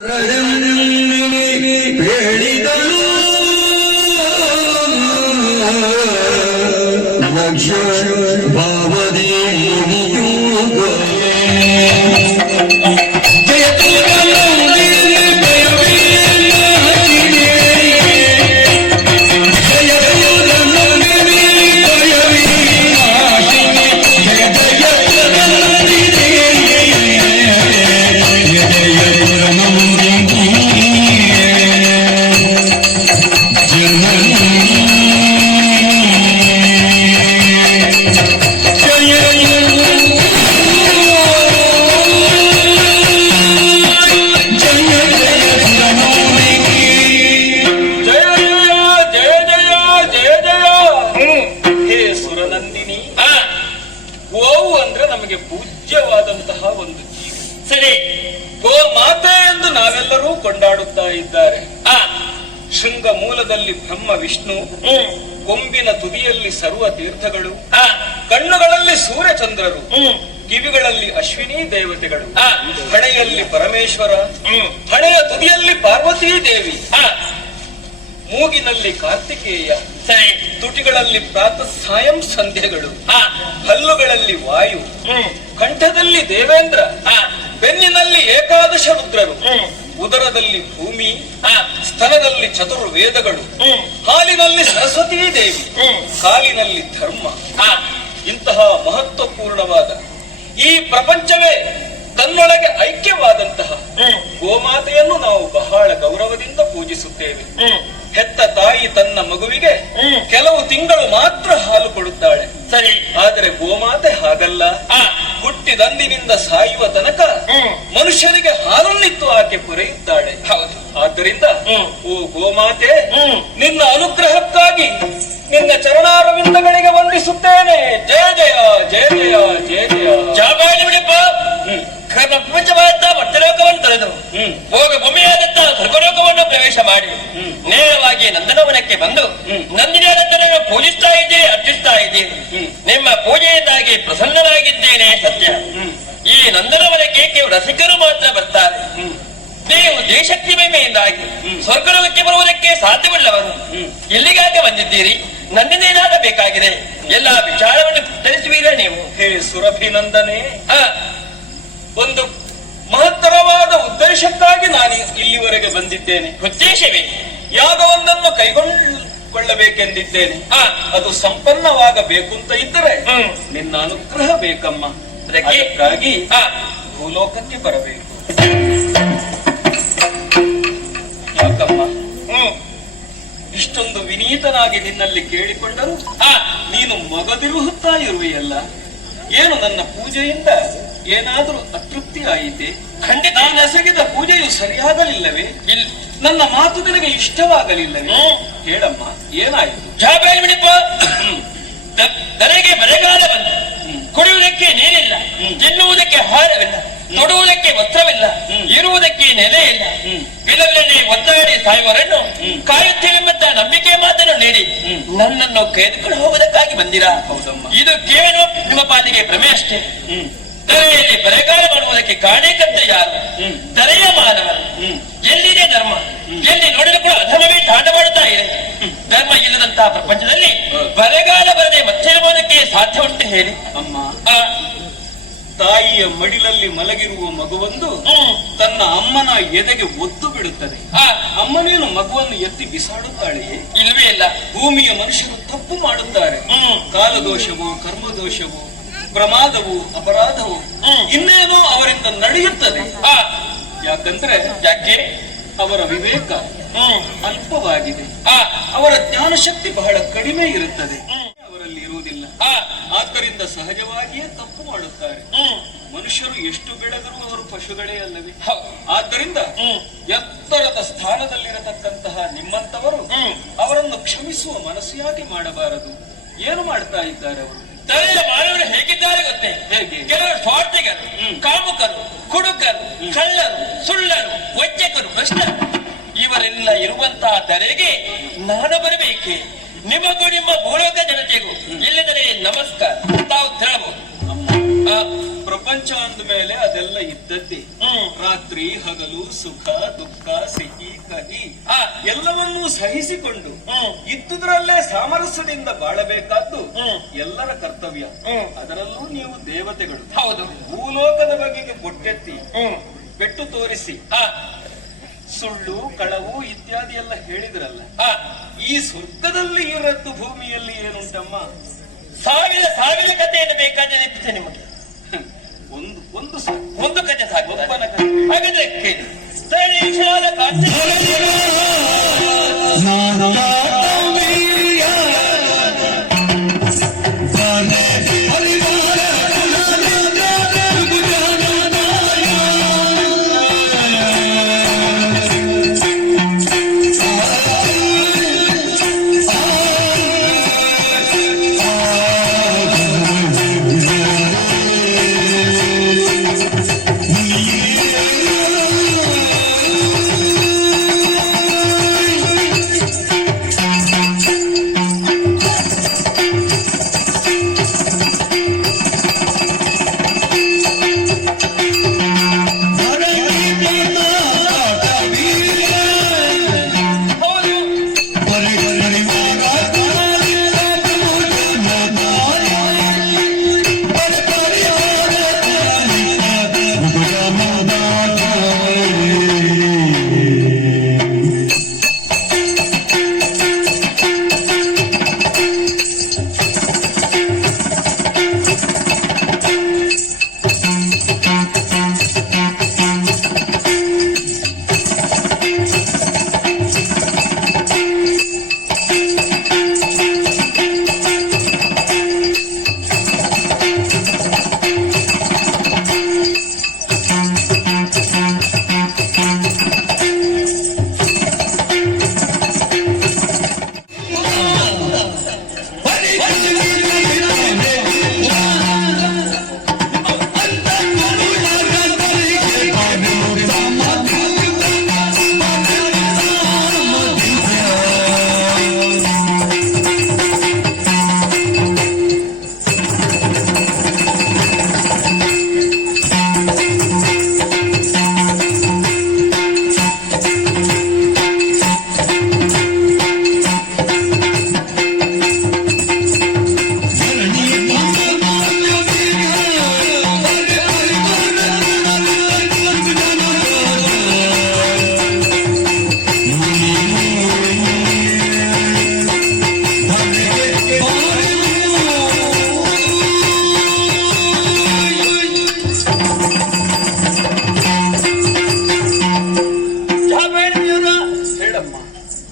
ಹೇಳಿದಳು ಲಕ್ಷ ಭಾವದಿ ಗೋವು ಅಂದ್ರೆ ನಮಗೆ ಪೂಜ್ಯವಾದಂತಹ ಒಂದು ಜೀವಿ. ಸರಿ, ಗೋ ಮಾತೆ ಎಂದು ನಾವೆಲ್ಲರೂ ಕೊಂಡಾಡುತ್ತಾ ಇದ್ದಾರೆ. ಶೃಂಗ ಮೂಲದಲ್ಲಿ ಬ್ರಹ್ಮ ವಿಷ್ಣು, ಕೊಂಬಿನ ತುದಿಯಲ್ಲಿ ಸರ್ವ ತೀರ್ಥಗಳು, ಕಣ್ಣುಗಳಲ್ಲಿ ಸೂರ್ಯಚಂದ್ರರು, ಕಿವಿಗಳಲ್ಲಿ ಅಶ್ವಿನಿ ದೇವತೆಗಳು, ಹಣೆಯಲ್ಲಿ ಪರಮೇಶ್ವರ, ಹಣೆಯ ತುದಿಯಲ್ಲಿ ಪಾರ್ವತೀ ದೇವಿ, ಮೂಗಿನಲ್ಲಿ ಕಾರ್ತಿಕೇಯ, ತುಟಿಗಳಲ್ಲಿ ಪ್ರಾತಃ ಸಾಯಂ ಸಂಧ್ಯೆಗಳು, ಹಲ್ಲುಗಳಲ್ಲಿ ವಾಯು, ಕಂಠದಲ್ಲಿ ದೇವೇಂದ್ರ, ಬೆನ್ನಿನಲ್ಲಿ ಏಕಾದಶ ರುದ್ರರು, ಉದರದಲ್ಲಿ ಭೂಮಿ, ಸ್ತನದಲ್ಲಿ ಚತುರ್ವೇದಗಳು, ಹಾಲಿನಲ್ಲಿ ಸರಸ್ವತೀ ದೇವಿ, ಕಾಲಿನಲ್ಲಿ ಧರ್ಮ. ಇಂತಹ ಮಹತ್ವಪೂರ್ಣವಾದ ಈ ಪ್ರಪಂಚವೇ ತನ್ನೊಳಗೆ ಐಕ್ಯವಾದಂತಹ ಗೋಮಾತೆಯನ್ನು ನಾವು ಬಹಳ ಗೌರವದಿಂದ ಪೂಜಿಸುತ್ತೇವೆ. ಹೆತ್ತ ತಾಯಿ ತನ್ನ ಮಗುವಿಗೆ ಕೆಲವು ತಿಂಗಳು ಮಾತ್ರ ಹಾಲು ಕೊಡುತ್ತಾಳೆ. ಸರಿ, ಆದರೆ ಗೋಮಾತೆ ಹಾಗಲ್ಲ. ಹುಟ್ಟಿದಂದಿನಿಂದ ಸಾಯುವ ತನಕ ಮನುಷ್ಯನಿಗೆ ಹಾಲನ್ನಿತ್ತು ಆಕೆ ಪೊರೆಯುತ್ತಾಳೆ. ಹೌದು. ಆದ್ದರಿಂದ ಓ ಗೋಮಾತೆ, ನಿನ್ನ ಅನುಗ್ರಹಕ್ಕಾಗಿ ನಿನ್ನ ಚರಣಾರವಿಂದಗಳಿಗೆ ವಂದಿಸುತ್ತೇನೆ. ಜಯ ಜಯ ಜಯ ಜಯ ಜಯ ಜಯ. ಜಾಬಾಲಿ ಬಿಡಪ್ಪ. ಪ್ರಪಂಚವಾದ ಮಟ್ಟಲೋಕವನ್ನು ತೊರೆದು ಭೋಗ ಭೂಮಿಯಾದಂತಹ ಸ್ವರ್ಗಲೋಕವನ್ನು ಪ್ರವೇಶ ಮಾಡಿ ನೇರವಾಗಿ ನಂದನವನಕ್ಕೆ ಬಂದು ನಂದಿನಾದಂತನನ್ನು ಪೂಜಿಸ್ತಾ ಇದ್ದೇನೆ, ಅರ್ಚಿಸ್ತಾ ಇದ್ದೇನೆ. ನಿಮ್ಮ ಪೂಜೆಯಿಂದಾಗಿ ಪ್ರಸನ್ನನಾಗಿದ್ದೇನೆ. ಸತ್ಯ, ಈ ನಂದನವನಕ್ಕೆ ಕೇವಲ ರಸಿಕರು ಮಾತ್ರ ಬರ್ತಾರೆ. ನೀವು ದೇಶಕ್ತಿ ಮಹಿಮೆಯಿಂದಾಗಿ ಸ್ವರ್ಗಲೋಕಕ್ಕೆ ಬರುವುದಕ್ಕೆ ಸಾಧ್ಯವಿಲ್ಲವರು. ಎಲ್ಲಿಗಾಕೆ ಬಂದಿದ್ದೀರಿ? ನನ್ನಿಂದೇನಾಗಬೇಕಾಗಿದೆ? ಎಲ್ಲ ವಿಚಾರವನ್ನು ತಿಳಿಸುವೀರ ನೀವು? ಹೇ ಸುರಭಿನಂದನೆ, ಒಂದು ಮಹತ್ತರವಾದ ಉದ್ದೇಶಕ್ಕಾಗಿ ನಾನು ಇಲ್ಲಿವರೆಗೆ ಬಂದಿದ್ದೇನೆ. ಉದ್ದೇಶವೇ? ಯಾಗವೊಂದನ್ನು ಕೈಗೊಳ್ಳಬೇಕೆಂದಿದ್ದೇನೆ. ಅದು ಸಂಪನ್ನವಾಗಬೇಕು ಅಂತ ಇದ್ದರೆ ನಿನ್ನ ಅನುಗ್ರಹ ಬೇಕಮ್ಮ. ಅದಕ್ಕಾಗಿ ಭೂಲೋಕಕ್ಕೆ ಬರಬೇಕು. ಯಾಕಮ್ಮ ಇಷ್ಟೊಂದು ವಿನೀತನಾಗಿ ನಿನ್ನಲ್ಲಿ ಕೇಳಿಕೊಂಡರು ನೀನು ಮಗದಿರುತ್ತಾ ಇರುವೆಯಲ್ಲ? ಏನು ನನ್ನ ಪೂಜೆಯಿಂದ ಏನಾದರೂ ಅತೃಪ್ತಿ ಆಯಿತೆ? ಖಂಡಿತ. ನಾನು ಎಸಗಿದ ಪೂಜೆಯು ಸರಿಯಾಗಲಿಲ್ಲವೇ? ನನ್ನ ಮಾತು ನಿನಗೆ ಇಷ್ಟವಾಗಲಿಲ್ಲವೇ? ಹೇಳಮ್ಮ, ಏನಾಯಿತು? ಜಾಬೇಲಿ ಬಿಡಪ್ಪ. ನನಗೆ ಮಳೆಗಾಲ ಬಂದ, ಕುಡಿಯುವುದಕ್ಕೆ ನೀರಿಲ್ಲ, ತಿನ್ನುವುದಕ್ಕೆ ಆಹಾರವಿಲ್ಲ, ತೊಡುವುದಕ್ಕೆ ವಸ್ತ್ರವಿಲ್ಲ, ಇರುವುದಕ್ಕೆ ನೆಲೆ ಇಲ್ಲ. ವಿಲವಿಲನೆ ಒತ್ತಾಡಿ ಸಾಯುವವರನ್ನು ಕಾಯುತ್ತೇವೆಂಬಂತ ನಂಬಿಕೆ ಮಾತನ್ನು ನೀಡಿ ನನ್ನನ್ನು ಕೈದುಕೊಂಡು ಹೋಗುವುದಕ್ಕಾಗಿ ಬಂದಿರಾ? ಹೌದಮ್ಮ. ಇದು ಕೇವಲ ನಿಮ್ಮ ಪಾಲಿಗೆ ಭ್ರಮೆ ಅಷ್ಟೇ. ಧರೆಯಲ್ಲಿ ಬರಗಾಲ ಮಾಡುವುದಕ್ಕೆ ಕಾರಣೇಕರ್ತ ಯಾರು? ಧರೆಯ ಮಾನವ. ಎಲ್ಲಿದೆ ಧರ್ಮ? ಎಲ್ಲಿ ನೋಡಲು ಕೂಡ ಅಧರ್ಮವೇ ತಾಂಡ ಮಾಡುತ್ತಾ ಇದೆ. ಧರ್ಮ ಇಲ್ಲದಂತಹ ಪ್ರಪಂಚದಲ್ಲಿ ಬರಗಾಲ ಬರದೆ ಮತ್ತೇನುವುದಕ್ಕೆ ಸಾಧ್ಯ ಉಂಟು ಹೇಳಿ? ಅಮ್ಮ, ತಾಯಿಯ ಮಡಿಲಲ್ಲಿ ಮಲಗಿರುವ ಮಗುವೊಂದು ತನ್ನ ಅಮ್ಮನ ಎದೆಗೆ ಒತ್ತು ಬಿಡುತ್ತದೆ. ಅಮ್ಮನೇನು ಮಗುವನ್ನು ಎತ್ತಿ ಬಿಸಾಡುತ್ತಾಳೆಯೇ? ಇಲ್ಲವೇ ಇಲ್ಲ. ಭೂಮಿಯ ಮನುಷ್ಯರು ತಪ್ಪು ಮಾಡುತ್ತಾರೆ. ಕಾಲದೋಷವು, ಕರ್ಮದೋಷವು, ಪ್ರಮಾದವು, ಅಪರಾಧವು ಇನ್ನೇನೋ ಅವರಿಂದ ನಡೆಯುತ್ತದೆ. ಯಾಕಂದ್ರೆ ಯಾಕೆ? ಅವರ ವಿವೇಕ ಅಲ್ಪವಾಗಿದೆ. ಅವರ ಜ್ಞಾನ ಶಕ್ತಿ ಬಹಳ ಕಡಿಮೆ ಇರುತ್ತದೆ, ಅವರಲ್ಲಿ ಇರುವುದಿಲ್ಲ. ಆದ್ದರಿಂದ ಸಹಜವಾಗಿಯೇ ತಪ್ಪು ಮಾಡುತ್ತಾರೆ. ಮನುಷ್ಯರು ಎಷ್ಟು ಬೆಳೆದರೂ ಅವರು ಪಶುಗಳೇ ಅಲ್ಲವೇ? ಆದ್ದರಿಂದ ಎತ್ತರದ ಸ್ಥಾನದಲ್ಲಿರತಕ್ಕಂತಹ ನಿಮ್ಮಂತವರು ಅವರನ್ನು ಕ್ಷಮಿಸುವ ಮನಸ್ಸು ಯಾಕೆ ಮಾಡಬಾರದು? ಏನು ಮಾಡ್ತಾ ಇದ್ದಾರೆ ಅವರು? ಧರೆಯ ಮಾನವರು ಹೇಗಿದ್ದಾರೆ ಗೊತ್ತೇ? ಹೇಗೆ? ಕೆಲವರು ಸ್ವಾರ್ಥಿಗರು, ಕಾಮುಕರು, ಕುಡುಕರು, ಕಳ್ಳರು, ಸುಳ್ಳರು, ವಂಚಕರು, ಭ್ರಷ್ಟರು. ಇವರೆಲ್ಲ ಇರುವಂತಹ ಧರೆಗೆ ನಾನು ಬರಬೇಕೆ? ನಿಮಗೂ ನಿಮ್ಮ ಭೂಲೋಕ ಜನತೆಗೂ ಇಲ್ಲದರೆ ನಮಸ್ಕಾರ ತಾವು ಹೇಳಬಹುದು. ಪ್ರಪಂಚ ಅಂದ ಮೇಲೆ ಅದೆಲ್ಲ ಇದ್ದದ್ದೇ. ಹ್ಮ್. ರಾತ್ರಿ ಹಗಲು, ಸುಖ ದುಃಖ, ಸಿಹಿ ಕಹಿ ಆ, ಎಲ್ಲವನ್ನೂ ಸಹಿಸಿಕೊಂಡು ಹ್ಮ್. ಇದ್ದುದರಲ್ಲೇ ಸಾಮರಸ್ಯದಿಂದ ಬಾಳಬೇಕಾದ್ದು ಹ್ಮ್. ಎಲ್ಲರ ಕರ್ತವ್ಯ. ಹ್ಮ್. ಅದರಲ್ಲೂ ನೀವು ದೇವತೆಗಳು ಹೌದು. ಭೂಲೋಕದ ಬಗೆಗೆ ಬೊಟ್ಟೆತ್ತಿ ಹ್ಮ್. ಬೆಟ್ಟು ತೋರಿಸಿ ಆ, ಸುಳ್ಳು ಕಳವು ಇತ್ಯಾದಿ ಎಲ್ಲ ಹೇಳಿದ್ರಲ್ಲ, ಆ, ಈ ಸ್ವರ್ಗದಲ್ಲಿ ಇರದ್ದು ಭೂಮಿಯಲ್ಲಿ ಏನುಂಟಮ್ಮ? ಸಾವಿರ ಕಥೆಯನ್ನು ಬೇಕಾದ್ರೆ ನೆನಪಿಸಿ ನಿಮಗೆ. ಒಂದು ಒಂದು ಸಾಕು. ಒಂದು ಕಥೆ ಸಾಕು. ಒಬ್ಬನ ಕಥೆ. ಹಾಗಾದ್ರೆ ಕೇಳಿ. ಸರಿ, ವಿಶಾಲ ಕಾಂತಿ.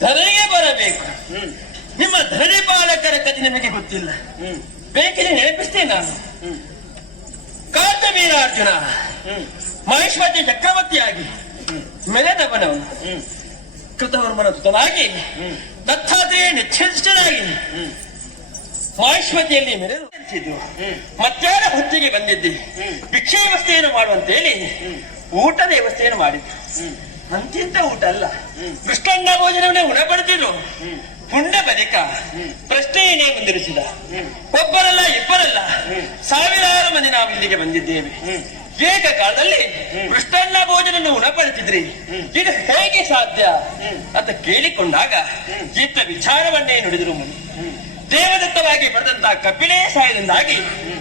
ಧರೆಗೆ ಬರಬೇಕು. ನಿಮ್ಮ ಧರಣಿ ಪಾಲಕರ ಕಥೆ ನಿಮಗೆ ಗೊತ್ತಿಲ್ಲ. ಬೇಕಿದ್ರೆ ನೆನಪಿಸ್ತೇನೆ ನಾನು. ಕಾಂತವೀರಾರ್ಜುನ ಮಹೇಶ್ವತಿ ಚಕ್ರವರ್ತಿಯಾಗಿ ಮೆರೆದವನವನು ಕೃತವರ್ಮನ ಸುತನಾಗಿ ದತ್ತಾತ್ರೇಯ ನಿಶ್ಚೇಷ್ಟನಾಗಿ ಮಹೇಶ್ವತಿಯಲ್ಲಿ ಮೆರೆದು ಮಧ್ಯಾಹ್ನ ಹೊತ್ತಿಗೆ ಬಂದಿದ್ದಿ. ಭಿಕ್ಷೆ ವ್ಯವಸ್ಥೆಯನ್ನು ಮಾಡುವಂತೇಳಿ ಊಟದ ವ್ಯವಸ್ಥೆಯನ್ನು ಮಾಡಿದ್ದು. ಅಂತಿಂತ ಊಟ ಅಲ್ಲ, ಕೃಷ್ಣಣ್ಣ ಭೋಜನವನ್ನೇ ಉಣಪಡೆದಿದ್ರು. ಪುಂಡ ಬಳಿಕ ಪ್ರಶ್ನೆಯನ್ನೇ ಮುಂದಿರಿಸಿದ. ಒಬ್ಬರಲ್ಲ ಇಬ್ಬರಲ್ಲ, ಸಾವಿರಾರು ಮಂದಿ ನಾವು ಇಲ್ಲಿಗೆ ಬಂದಿದ್ದೇವೆ. ಏಕಕಾಲದಲ್ಲಿ ಕೃಷ್ಣಣ್ಣ ಭೋಜನವನ್ನು ಉಣಪಡಿಸಿದ್ರಿ, ಇದು ಹೇಗೆ ಸಾಧ್ಯ ಅಂತ ಕೇಳಿಕೊಂಡಾಗ ಇತ್ತ ವಿಚಾರವನ್ನೇ ನುಡಿದರು. ದೇವದತ್ತವಾಗಿ ಪಡೆದಂತಹ ಕಪಿಲೇ ಸಹಾಯದಿಂದಾಗಿ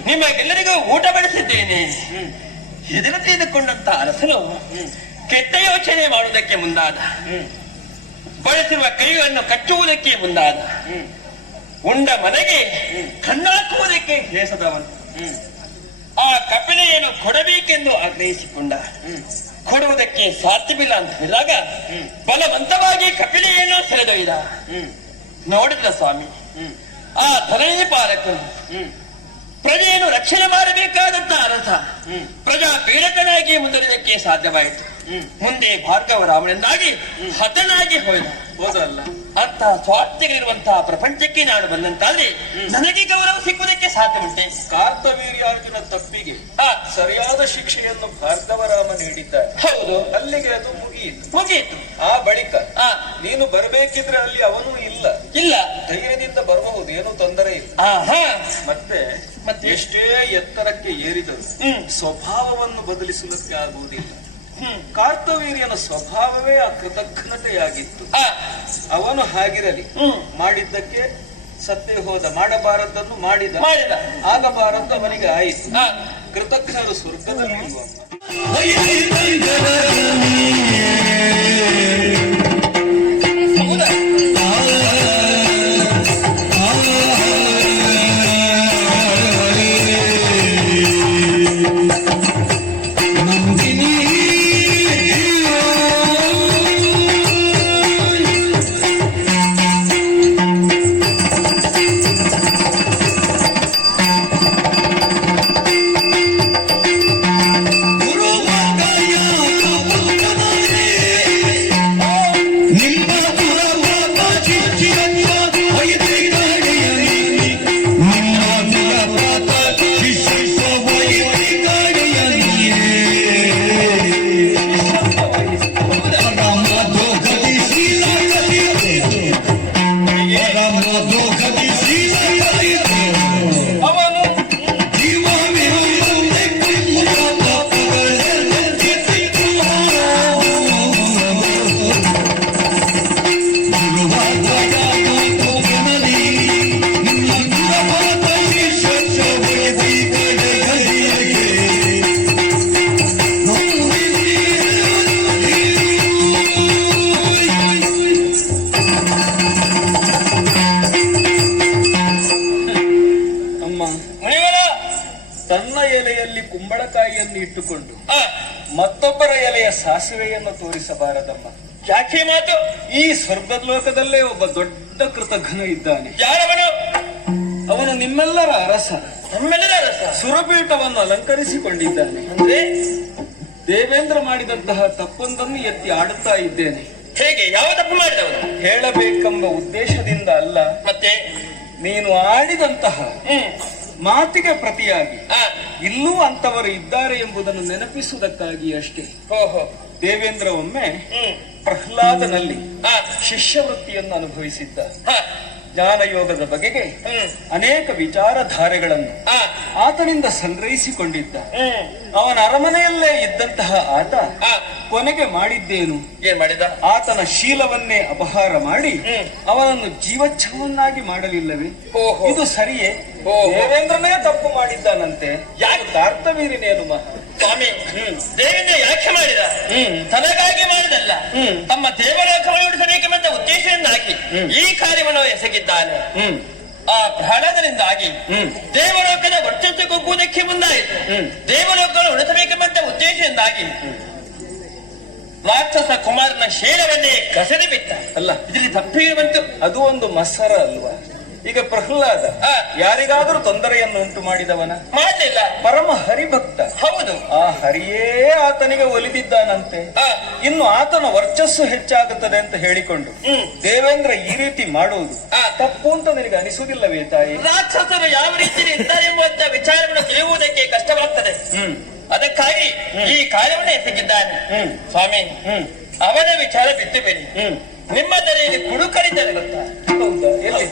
ನಿಮಗೆಲ್ಲರಿಗೂ ಊಟ ಬಡಿಸಿದ್ದೇನೆ. ಇದನ್ನು ತಿಳಿದುಕೊಂಡಂತ ಅರಸನು ಕೆಟ್ಟ ಯೋಚನೆ ಮಾಡುವುದಕ್ಕೆ ಮುಂದಾದ. ಬಳಸಿರುವ ಕೈಗಳನ್ನು ಕಚ್ಚುವುದಕ್ಕೆ ಮುಂದಾದ. ಉಂಡ ಮನೆಗೆ ಕಣ್ಣಾಕುವುದಕ್ಕೆ ಹೇಸದವನು. ಆ ಕಪಿಲೆಯನ್ನು ಕೊಡಬೇಕೆಂದು ಆಗ್ರಹಿಸಿಕೊಂಡ. ಕೊಡುವುದಕ್ಕೆ ಸಾಧ್ಯವಿಲ್ಲ ಅಂತ ಹೇಳಿದಾಗ ಬಲವಂತವಾಗಿ ಕಪಿಲೆಯನ್ನು ಸೆಳೆದೊಯ್ದ. ನೋಡಿದ ಸ್ವಾಮಿ, ಆ ಧರಣಿ ಪಾಲಕನು ಪ್ರಜೆಯನ್ನು ರಕ್ಷಣೆ ಮಾಡಬೇಕಾದಂತ ಅರಸ ಪ್ರಜಾ ಪೀಡಕನಾಗಿ ಮುಂದುವರಿದಕ್ಕೆ ಸಾಧ್ಯವಾಯಿತು. ಮುಂದೆ ಭಾರ್ಗವ ರಾಮನೆಂದಾಗಿ ಹತನಾಗಿ ಹೋದಲ್ಲ. ಅಂತ ಸ್ವಾರ್ಥಗಳಿರುವಂತಹ ಪ್ರಪಂಚಕ್ಕೆ ನಾನು ಬಂದಂತಾದ್ರೆ ನನಗೆ ಗೌರವ ಸಿಕ್ಕುವುದಕ್ಕೆ ಸಾಧ್ಯ ಉಂಟೆ? ಕಾರ್ತವೀರ್ಯಾರ್ಜುನ ತಪ್ಪಿಗೆ ಸರಿಯಾದ ಶಿಕ್ಷೆಯನ್ನು ಭಾರ್ಗವರಾಮ ನೀಡಿದ್ದಾರೆ. ಹೌದು, ಅಲ್ಲಿಗೆ ಅದು ಮುಗಿಯಿತು. ಆ ಬಳಿಕ ನೀನು ಬರಬೇಕಿದ್ರೆ ಅಲ್ಲಿ ಅವನು ಇಲ್ಲ. ಧೈರ್ಯದಿಂದ ಬರಬಹುದು, ಏನು ತೊಂದರೆ ಇಲ್ಲ. ಆಹಾ, ಮತ್ತೆ ಮತ್ತೆ? ಎಷ್ಟೇ ಎತ್ತರಕ್ಕೆ ಏರಿದರು ಸ್ವಭಾವವನ್ನು ಬದಲಿಸುವುದಕ್ಕೆ ಆಗುವುದಿಲ್ಲ. ಕಾರ್ತವೀರ್ಯನ ಸ್ವಭಾವವೇ ಆ ಕೃತಜ್ಞತೆಯಾಗಿತ್ತು. ಅವನು ಹಾಗಿರಲಿ, ಮಾಡಿದ್ದಕ್ಕೆ ಸತ್ತೇ ಹೋದ, ಮಾಡಬಾರದನ್ನು ಮಾಡಿದ, ಆಗಬಾರದ್ದು ಅವನಿಗೆ ಆಯಿತು. ಕೃತಜ್ಞರು ಸ್ವರ್ಗದಲ್ಲಿ ಇರುವಮ್ಮ. ಹೌದಾ? ತನ್ನ ಎಲೆಯಲ್ಲಿ ಕುಂಬಳಕಾಯಿಯನ್ನು ಇಟ್ಟುಕೊಂಡು ಮತ್ತೊಬ್ಬರ ಎಲೆಯ ಸಾಸಿವೆಯನ್ನು ತೋರಿಸಬಾರದಮ್ಮ. ಯಾಕೆ ಮಾತು? ಈ ಸ್ವರ್ಗದ ಲೋಕದಲ್ಲೇ ಒಬ್ಬ ದೊಡ್ಡ ಕೃತಜ್ಞ ಇದ್ದಾನೆ. ಯಾರವನು? ಅವನು ನಿಮ್ಮೆಲ್ಲರ ಅರಸ, ನಮ್ಮೆಲ್ಲರ ಅರಸ. ಸುರಪೀಠವನ್ನು ಅಲಂಕರಿಸಿಕೊಂಡಿದ್ದಾನೆ. ಅಂದ್ರೆ ದೇವೇಂದ್ರ ಮಾಡಿದಂತಹ ತಪ್ಪೊಂದನ್ನು ಎತ್ತಿ ಆಡುತ್ತಾ ಇದ್ದೇನೆ. ಹೇಗೆ? ಯಾವ ತಪ್ಪು ಮಾಡಿದವನು? ಹೇಳಬೇಕೆಂಬ ಉದ್ದೇಶದಿಂದ ಅಲ್ಲ, ಮತ್ತೆ ನೀನು ಆಡಿದಂತಹ ಮಾತಿಗೆ ಪ್ರತಿಯಾಗಿ ಇಲ್ಲೂ ಅಂತವರು ಇದ್ದಾರೆ ಎಂಬುದನ್ನು ನೆನಪಿಸುವುದಕ್ಕಾಗಿ ಅಷ್ಟೇ. ಓಹೋ. ದೇವೇಂದ್ರ ಒಮ್ಮೆ ಪ್ರಹ್ಲಾದನಲ್ಲಿ ಶಿಷ್ಯವೃತ್ತಿಯನ್ನು ಅನುಭವಿಸಿದ್ದ. ಜ್ಞಾನಯೋಗದ ಬಗೆಗೆ ಅನೇಕ ವಿಚಾರಧಾರೆಗಳನ್ನು ಆತನಿಂದ ಸಂಗ್ರಹಿಸಿಕೊಂಡಿದ್ದ. ಅವನ ಅರಮನೆಯಲ್ಲೇ ಇದ್ದಂತಹ ಆತ ಕೊನೆಗೆ ಮಾಡಿದ್ದೇನು? ಏನ್ ಮಾಡಿದ? ಆತನ ಶೀಲವನ್ನೇ ಅಪಹಾರ ಮಾಡಿ ಅವನನ್ನು ಜೀವಚ್ಛವನ್ನಾಗಿ ಮಾಡಲಿಲ್ಲವೇ? ಇದು ಸರಿಯೇ? ದೇವೇಂದ್ರನೇ ತಪ್ಪು ಮಾಡಿದ್ದಾನಂತೆ. ಯಾಕೆ? ಕಾರ್ತವೀರ್ಯನೇನು ಮಹಾ ಸ್ವಾಮಿ, ದೇವೇಂದ್ರ ಯಾಕೆ ಮಾಡಿದ? ತನಗಾಗಿ ಮಾಡಿದಲ್ಲ, ತಮ್ಮ ದೇವಲೋಕವನ್ನು ಉಳಿಸಬೇಕೆಂಬ ಉದ್ದೇಶದಿಂದಾಗಿ ಈ ಕಾರ್ಯವನ್ನು ಎಸಗಿದ್ದಾನೆ. ಆ ಪ್ರಹ್ಲಾದರಿಂದಾಗಿ ದೇವಲೋಕದ ವರ್ಚಸ್ಸು ಕುಗ್ಗುವುದಕ್ಕೆ ಮುಂದಾಯಿತು. ದೇವಲೋಕವನ್ನು ಉಳಿಸಬೇಕೆಂಬ ಉದ್ದೇಶದಿಂದಾಗಿ ರಾಕ್ಷಸ ಕುಮಾರನ ಶೀಲವನ್ನೇ ಕಸದಿ ಬಿಟ್ಟ. ಅಲ್ಲ, ಇದರಲ್ಲಿ ತಪ್ಪೇನು ಬಂತು? ಅದು ಒಂದು ಮತ್ಸರ ಅಲ್ವಾ? ಈಗ ಪ್ರಹ್ಲಾದ ಯಾರಿಗಾದರೂ ತೊಂದರೆಯನ್ನು ಉಂಟು ಮಾಡಿದವನ? ಮಾಡಲಿಲ್ಲ. ಪರಮ ಹರಿಭಕ್ತ. ಹೌದು. ಆ ಹರಿಯೇ ಆತನಿಗೆ ಒಲಿದಿದ್ದಾನಂತೆ. ಇನ್ನು ಆತನ ವರ್ಚಸ್ಸು ಹೆಚ್ಚಾಗುತ್ತದೆ ಅಂತ ಹೇಳಿಕೊಂಡು ದೇವೇಂದ್ರ ಈ ರೀತಿ ಮಾಡುವುದು ತಪ್ಪು ಅಂತ ನಿನಗೆ ಅನಿಸುವುದಿಲ್ಲವೇ ತಾಯಿ? ರಾಕ್ಷಸರು ಯಾವ ರೀತಿ ಇದ್ದಾರೆ ಎಂಬಂತ ವಿಚಾರವನ್ನು ತಿಳಿಯುವುದಕ್ಕೆ ಕಷ್ಟವಾಗ್ತದೆ. ಅದಕ್ಕಾಗಿ ಈ ಕಾರ್ಯವನ್ನು ಎಸಗಿದ್ದಾನೆ. ಸ್ವಾಮಿ, ಅವನ ವಿಚಾರ ಬಿಟ್ಟು ಬೇಡಿ. ನಿಮ್ಮ ದರೆಯಲ್ಲಿ ಕುಡುಕರಿದ್ದಾರೆ ಗೊತ್ತಾ? ಹೌದಾ? ಎಲ್ಲಿ?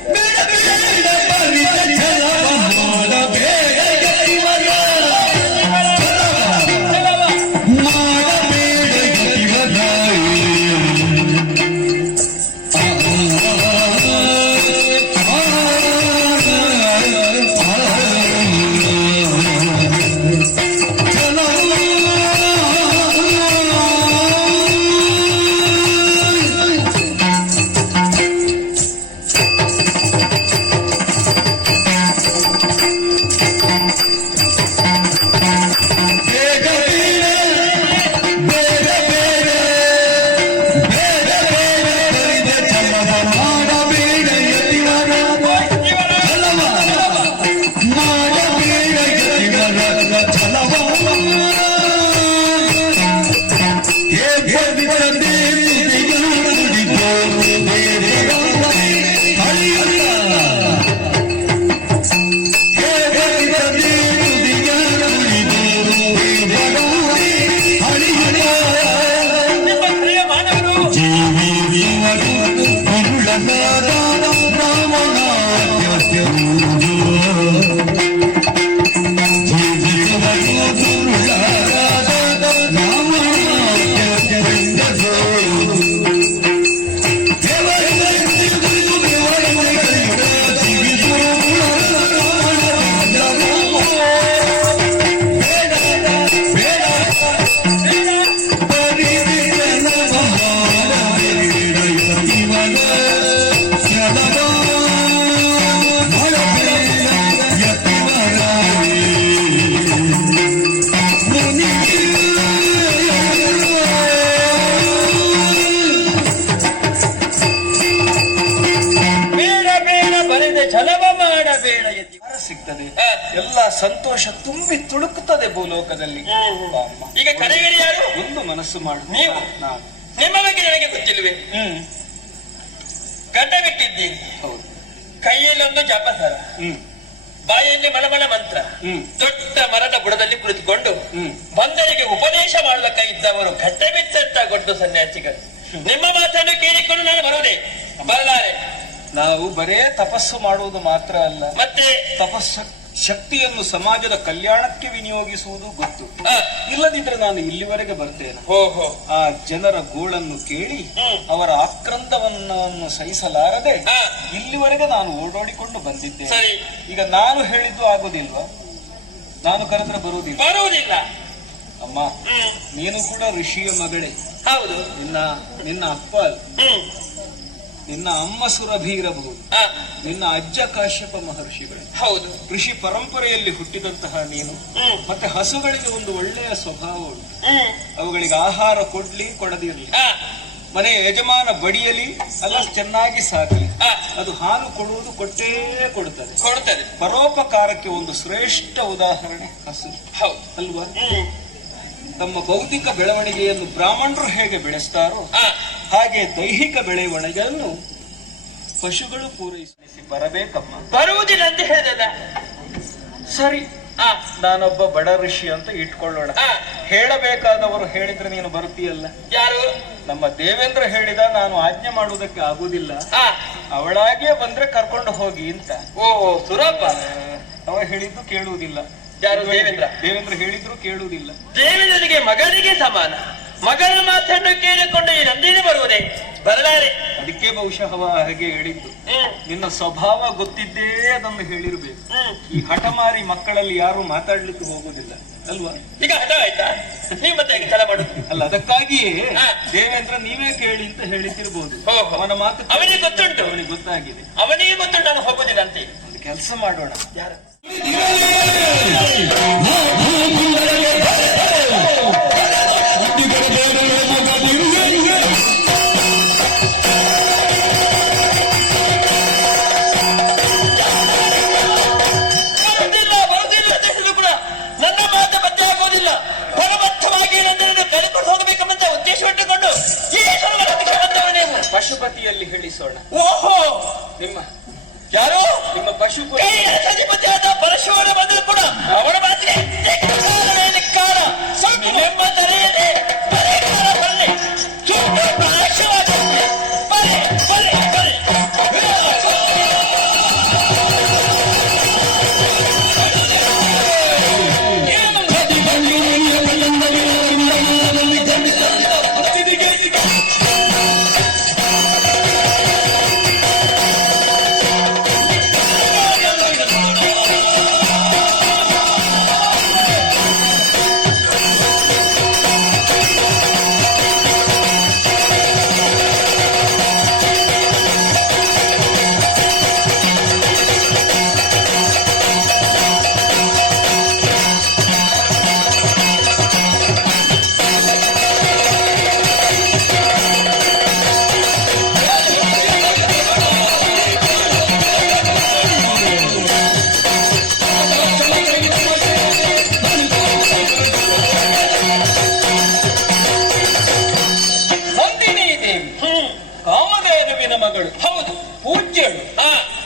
ಆಗ್ತದೆ, ಹಾ. ಎಲ್ಲ ಸಂತೋಷ ತುಂಬಿ ತುಳುಕುತ್ತದೆ ಭೂಲೋಕದಲ್ಲಿ. ಅಮ್ಮ, ಈಗ ಕರೆಯುವಿರಿ ಯಾರು? ಒಂದು ಮನಸ್ಸು ಮಾಡು. ನೀವು? ನಾನು ನಿಮ್ಮ ಬಗ್ಗೆ ನನಗೆ ಗೊತ್ತಿಲ್ವೇ? ಗಡ್ಡ ಬಿಟ್ಟಿದ್ದೀನಿ, ಹೌದು. ಕೈಯಲ್ಲಿ ಒಂದು ಜಪಸರ, ಬಾಯಲ್ಲಿ ಮಲಮಲ ಮಂತ್ರ, ದೊಡ್ಡ ಮರದ ಬುಡದಲ್ಲಿ ಕುಳಿತುಕೊಂಡು ಬಂದರಿಗೆ ಉಪದೇಶ ಮಾಡಬೇಕಾಗಿದ್ದವರು ಗಡ್ಡ ಬಿಟ್ಟಂತ ಗೊಡ್ಡು ಸನ್ಯಾಸಿಗಳು. ನಿಮ್ಮ ಮಾತನ್ನು ಕೇಳಿಕೊಂಡು ನಾನು ಬರುವುದೇ ಬರಲಾರೆ. ನಾವು ಬರೇ ತಪಸ್ಸು ಮಾಡುವುದು ಮಾತ್ರ ಅಲ್ಲ, ಮತ್ತೆ ಶಕ್ತಿಯನ್ನು ಸಮಾಜದ ಕಲ್ಯಾಣಕ್ಕೆ ವಿನಿಯೋಗಿಸುವುದು ಗೊತ್ತು. ಇಲ್ಲದಿದ್ರೆ ನಾನು ಇಲ್ಲಿವರೆಗೆ ಬರ್ತೇನೆ. ಓಹೋ, ಆ ಜನರ ಗೋಳನ್ನು ಕೇಳಿ ಅವರ ಆಕ್ರಂದವನ್ನು ಸಹಿಸಲಾರದೆ ಇಲ್ಲಿವರೆಗೆ ನಾನು ಓಡೋಡಿಕೊಂಡು ಬಂದಿದ್ದೆ. ಸರಿ, ಈಗ ನಾನು ಹೇಳಿದ್ದು ಆಗುದಿಲ್ವಾ? ನಾನು ಕರೆದ್ರೆ ಬರುವುದಿಲ್ಲ. ಅಮ್ಮ, ನೀನು ಕೂಡ ಋಷಿಯ ಮಗಳೇ. ಹೌದು. ನಿನ್ನ ಅಪ್ಪ, ನಿನ್ನ ಅಮ್ಮ ಸುರಭಿ ಇರಬಹುದು, ನಿನ್ನ ಅಜ್ಜ ಕಾಶ್ಯಪ ಮಹರ್ಷಿಗಳು. ಹೌದು. ಕೃಷಿ ಪರಂಪರೆಯಲ್ಲಿ ಹುಟ್ಟಿದಂತಹ ನೀನು. ಮತ್ತೆ ಹಸುಗಳಿಗೆ ಒಂದು ಒಳ್ಳೆಯ ಸ್ವಭಾವ ಉಂಟು. ಅವುಗಳಿಗೆ ಆಹಾರ ಕೊಡದಿರಲಿ, ಮನೆ ಯಜಮಾನ ಬಡಿಯಲಿ ಅಲ್ಲ, ಚೆನ್ನಾಗಿ ಸಾಕಲಿ, ಅದು ಹಾಲು ಕೊಡುವುದು ಕೊಟ್ಟೇ ಕೊಡುತ್ತದೆ. ಪರೋಪಕಾರಕ್ಕೆ ಒಂದು ಶ್ರೇಷ್ಠ ಉದಾಹರಣೆ ಹಸು. ಹೌದು ಅಲ್ವಾ? ತಮ್ಮ ಭೌತಿಕ ಬೆಳವಣಿಗೆಯನ್ನು ಬ್ರಾಹ್ಮಣರು ಹೇಗೆ ಬೆಳೆಸ್ತಾರೋ ಹಾಗೆ ದೈಹಿಕ ಬೆಳವಣಿಗೆಯನ್ನು ಪಶುಗಳು ಪೂರೈಸಿ ಬರಬೇಕಮ್ಮ. ಬರುವುದಿಲ್ಲ ಅಂತ ಹೇಳಿದ. ಸರಿ, ನಾನೊಬ್ಬ ಬಡ ಋಷಿ ಅಂತ ಇಟ್ಕೊಳ್ಳೋಣ. ಹೇಳಬೇಕಾದವರು ಹೇಳಿದ್ರೆ ನೀನು ಬರ್ತೀಯಲ್ಲ. ಯಾರು? ನಮ್ಮ ದೇವೇಂದ್ರ ಹೇಳಿದ, ನಾನು ಆಜ್ಞೆ ಮಾಡುವುದಕ್ಕೆ ಆಗುದಿಲ್ಲ, ಅವಳಾಗಿಯೇ ಬಂದ್ರೆ ಕರ್ಕೊಂಡು ಹೋಗಿ ಅಂತ. ಓಹೋ, ಸುರಪ್ಪ ಅವ ಹೇಳಿದ್ದು ಕೇಳುವುದಿಲ್ಲ. ಯಾರು? ದೇವೇಂದ್ರ ಹೇಳಿದ್ರು ಕೇಳುವುದಿಲ್ಲ. ದೇವೇಂದ್ರನಿಗೆ ಮಗನಿಗೆ ಸಮಾನ. ಮಗನ ಮಾತನ್ನು ಕೇಳಿಕೊಂಡು ಈ ನಂದಿನಿ ಬರುವುದೇ ಬರಲಾರೆ. ಅದಕ್ಕೆ ಬಹುಶಃ ಹಾಗೆ ಹೇಳಿದ್ದು. ನಿನ್ನ ಸ್ವಭಾವ ಗೊತ್ತಿದ್ದೇ ಅದನ್ನು ಹೇಳಿರ್ಬೇಕು. ಈ ಹಠಮಾರಿ ಮಕ್ಕಳಲ್ಲಿ ಯಾರು ಮಾತಾಡ್ಲಿಕ್ಕೆ ಹೋಗುದಿಲ್ಲ ಅಲ್ವಾ? ಈಗ ಹಠ ಆಯ್ತಾ? ನೀವು ಮತ್ತೆ ತಡ ಮಾಡುದು ಅಲ್ಲ, ಅದಕ್ಕಾಗಿಯೇ ದೇವೇಂದ್ರ ನೀವೇ ಕೇಳಿ ಅಂತ ಹೇಳಿದ್ದಿರ್ಬೋದು. ಅವನ ಮಾತು ಅವನಿಗೆ ಗೊತ್ತುಂಟು, ಅವನಿಗೆ ಗೊತ್ತಾಗಿದೆ. ಅವನಿಗೆ ಗೊತ್ತುಂಟು ನಾನು ಹೋಗುದಿಲ್ಲ ಅಂತ. ಒಂದು ಕೆಲಸ ಮಾಡೋಣ. ಯಾರು? ಪಶುಪತಿಯಲ್ಲಿ ಹೇಳಿಸೋಣ. ಓಹೋ, ನಿಮ್ಮ ಯಾರು? ನಿಮ್ಮ ಪಶುಪತಿ ಅಧಿಪತಿಯಾದ ಪರಶುವನ ಬಂದರೂ ಕೂಡ ಅವನ ಮಾತಿಗೆ ಧಿಕ್ಕಾರ. ನಿಮ್ಮ ತಲೆಯಲ್ಲಿ ಬರೆಗಾರ ಬರಲಿ, ನಾಶವಾಗಲಿ. ಬರೆ ಬರೆ ಬರೆ.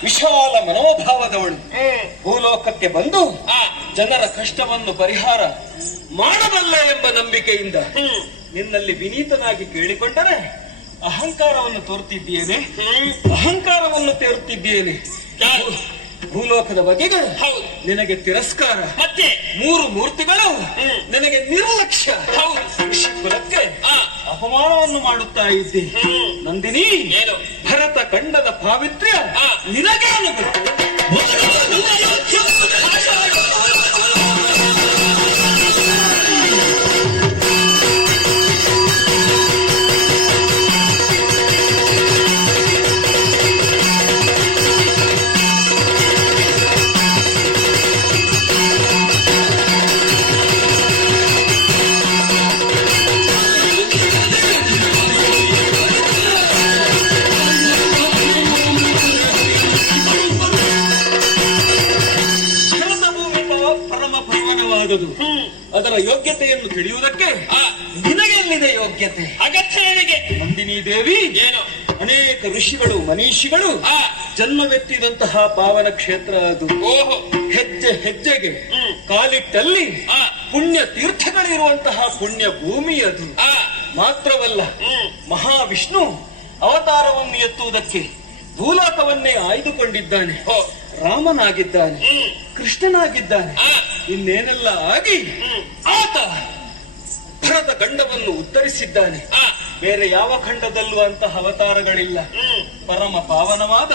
ವಿಶಾಲ ಮನೋಭಾವದವಳು. ಭೂಲೋಕಕ್ಕೆ ಬಂದು ಜನರ ಕಷ್ಟವನ್ನು ಪರಿಹಾರ ಮಾಡಬಲ್ಲ ಎಂಬ ನಂಬಿಕೆಯಿಂದ ನಿನ್ನಲ್ಲಿ ವಿನೀತನಾಗಿ ಕೇಳಿಕೊಂಡರೆ ಅಹಂಕಾರವನ್ನು ತೋರುತ್ತಿದ್ದೇನೆ, ಅಹಂಕಾರವನ್ನು ತೋರುತ್ತಿದ್ದೇನೆ. ಭೂಲೋಕದ ಬಗೆಗಳು ನಿನಗೆ ತಿರಸ್ಕಾರ, ಮತ್ತೆ 3 ಮೂರ್ತಿಗಳು ನಿನಗೆ ನಿರ್ಲಕ್ಷ್ಯ, ಋಷಿ ಕುಲಕ್ಕೆ ಅಪಮಾನವನ್ನು ಮಾಡುತ್ತಾ ಇದ್ದೆ. ನಂದಿನಿ, ಭರತ ಖಂಡದ ಪಾವಿತ್ರ್ಯ ನಿನಗೇನು ಗೊತ್ತು? ತಿಳಿಯುವುದಕ್ಕೆ ಆ, ನಿನಗೆಲ್ಲಿದೆ ಯೋಗ್ಯತೆ? ಅಗತ್ಯ ನಿನಗೆ ನಂದಿನಿ ದೇವಿ ಏನು? ಅನೇಕ ಋಷಿಗಳು ಮನೀಷಿಗಳು ಆ, ಜನ್ಮವೆತ್ತಿದಂತಹ ಪಾವನ ಕ್ಷೇತ್ರ ಅದು. ಓಹೋ, ಹೆಜ್ಜೆ ಹೆಜ್ಜೆಗೆ ಕಾಲಿಟ್ಟಲ್ಲಿ ಆ, ಪುಣ್ಯ ತೀರ್ಥಗಳಿರುವಂತಹ ಪುಣ್ಯ ಭೂಮಿ ಅದು. ಆ, ಮಾತ್ರವಲ್ಲ, ಮಹಾವಿಷ್ಣು ಅವತಾರವನ್ನು ಎತ್ತುವುದಕ್ಕೆ ಭೂಲೋಕವನ್ನೇ ಆಯ್ದುಕೊಂಡಿದ್ದಾನೆ. ಓ, ರಾಮನಾಗಿದ್ದಾನೆ, ಕೃಷ್ಣನಾಗಿದ್ದಾನೆ, ಆ, ಇನ್ನೇನೆಲ್ಲ ಆಗಿ ಆತ ಭರತ ಖಂಡವನ್ನು ಉತ್ತರಿಸಿದ್ದಾನೆ. ಆ, ಬೇರೆ ಯಾವ ಖಂಡದಲ್ಲೂ ಅಂತಹ ಅವತಾರಗಳಿಲ್ಲ. ಪರಮ ಪಾವನವಾದ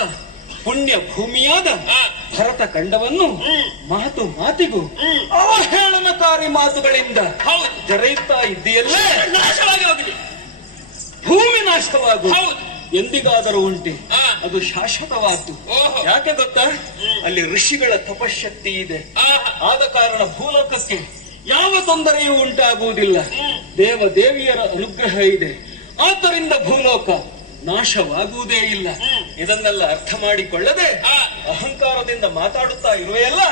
ಪುಣ್ಯ ಭೂಮಿಯಾದ ಆ, ಭರತ ಖಂಡವನ್ನು ಮಾತು ಮಾತಿಗೂ ಅವಹೇಳನಕಾರಿ ಮಾತುಗಳಿಂದ ಹೌದು, ಜರೆಯುತ್ತಾ ಇದ್ದೀಯಲ್ಲೇ ನಾಶವಾಗಿ ಹೋಗಿದೆ. ಭೂಮಿ ನಾಶವಾಗುವುದು ಹೌದು, ಎಂದಿಗಾದರೂ ಉಂಟೆ. ಆ, ಅದು ಶಾಶ್ವತವಾದ್ದು. ಓಹೋ, ಯಾಕೆ ಗೊತ್ತಾ? ಅಲ್ಲಿ ಋಷಿಗಳ ತಪಶಕ್ತಿ ಇದೆ. ಆಹಾ, ಆದ ಕಾರಣ ಭೂಲೋಕಕ್ಕೆ ಯಾವ ತೊಂದರೆಯೂ ಉಂಟಾಗುವುದಿಲ್ಲ. ದೇವ ದೇವಿಯರ ಅನುಗ್ರಹ ಇದೆ. ಆದ್ದರಿಂದ ಭೂಲೋಕ ನಾಶವಾಗುವುದೇ ಇಲ್ಲ. ಇದನ್ನೆಲ್ಲ ಅರ್ಥ ಮಾಡಿಕೊಳ್ಳದೆ ಆ, ಅಹಂಕಾರದಿಂದ ಮಾತಾಡುತ್ತಾ ಇರುವೆಯಲ್ಲ.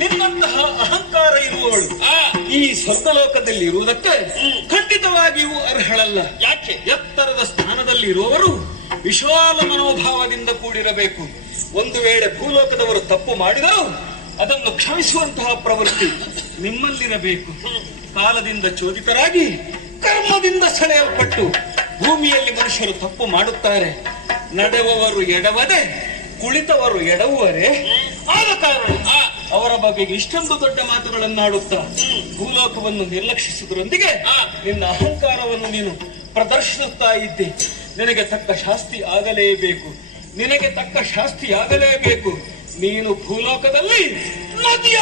ನಿನ್ನಂತಹ ಅಹಂಕಾರ ಇರುವವಳು ಆ, ಈ ಸ್ವರ್ಗಲೋಕದಲ್ಲಿ ಇರುವುದಕ್ಕೆ ಖಂಡಿತವಾಗಿಯೂ ಅರ್ಹಳಲ್ಲ. ಯಾಕೆ? ಎತ್ತರದ ಸ್ಥಾನದಲ್ಲಿ ಇರುವವರು ವಿಶಾಲ ಮನೋಭಾವದಿಂದ ಕೂಡಿರಬೇಕು. ಒಂದು ವೇಳೆ ಭೂಲೋಕದವರು ತಪ್ಪು ಮಾಡಿದರೂ ಅದನ್ನು ಕ್ಷಮಿಸುವಂತಹ ಪ್ರವೃತ್ತಿ ನಿಮ್ಮಲ್ಲಿರಬೇಕು. ಕಾಲದಿಂದ ಚೋದಿತರಾಗಿ ಕರ್ಮದಿಂದ ಸೆಳೆಯಲ್ಪಟ್ಟು ಭೂಮಿಯಲ್ಲಿ ಮನುಷ್ಯರು ತಪ್ಪು ಮಾಡುತ್ತಾರೆ. ನಡೆಯುವವರು ಎಡವದೆ ಕುಳಿತವರು ಎಡವುವರೆ. ಆದ ಕಾರಣ ಅವರ ಬಗ್ಗೆ ಇಷ್ಟೊಂದು ದೊಡ್ಡ ಮಾತುಗಳನ್ನಾಡುತ್ತಾ ಭೂಲೋಕವನ್ನು ನಿರ್ಲಕ್ಷಿಸುವುದರೊಂದಿಗೆ ನಿನ್ನ ಅಹಂಕಾರವನ್ನು ನೀನು ಪ್ರದರ್ಶಿಸುತ್ತಾ ಇದ್ದೆ. ನಿನಗೆ ತಕ್ಕ ಶಾಸ್ತಿ ಆಗಲೇಬೇಕು, ನಿನಗೆ ತಕ್ಕ ಶಾಸ್ತಿ ಆಗಲೇಬೇಕು. ನೀನು ಭೂಲೋಕದಲ್ಲಿ ನದಿಯ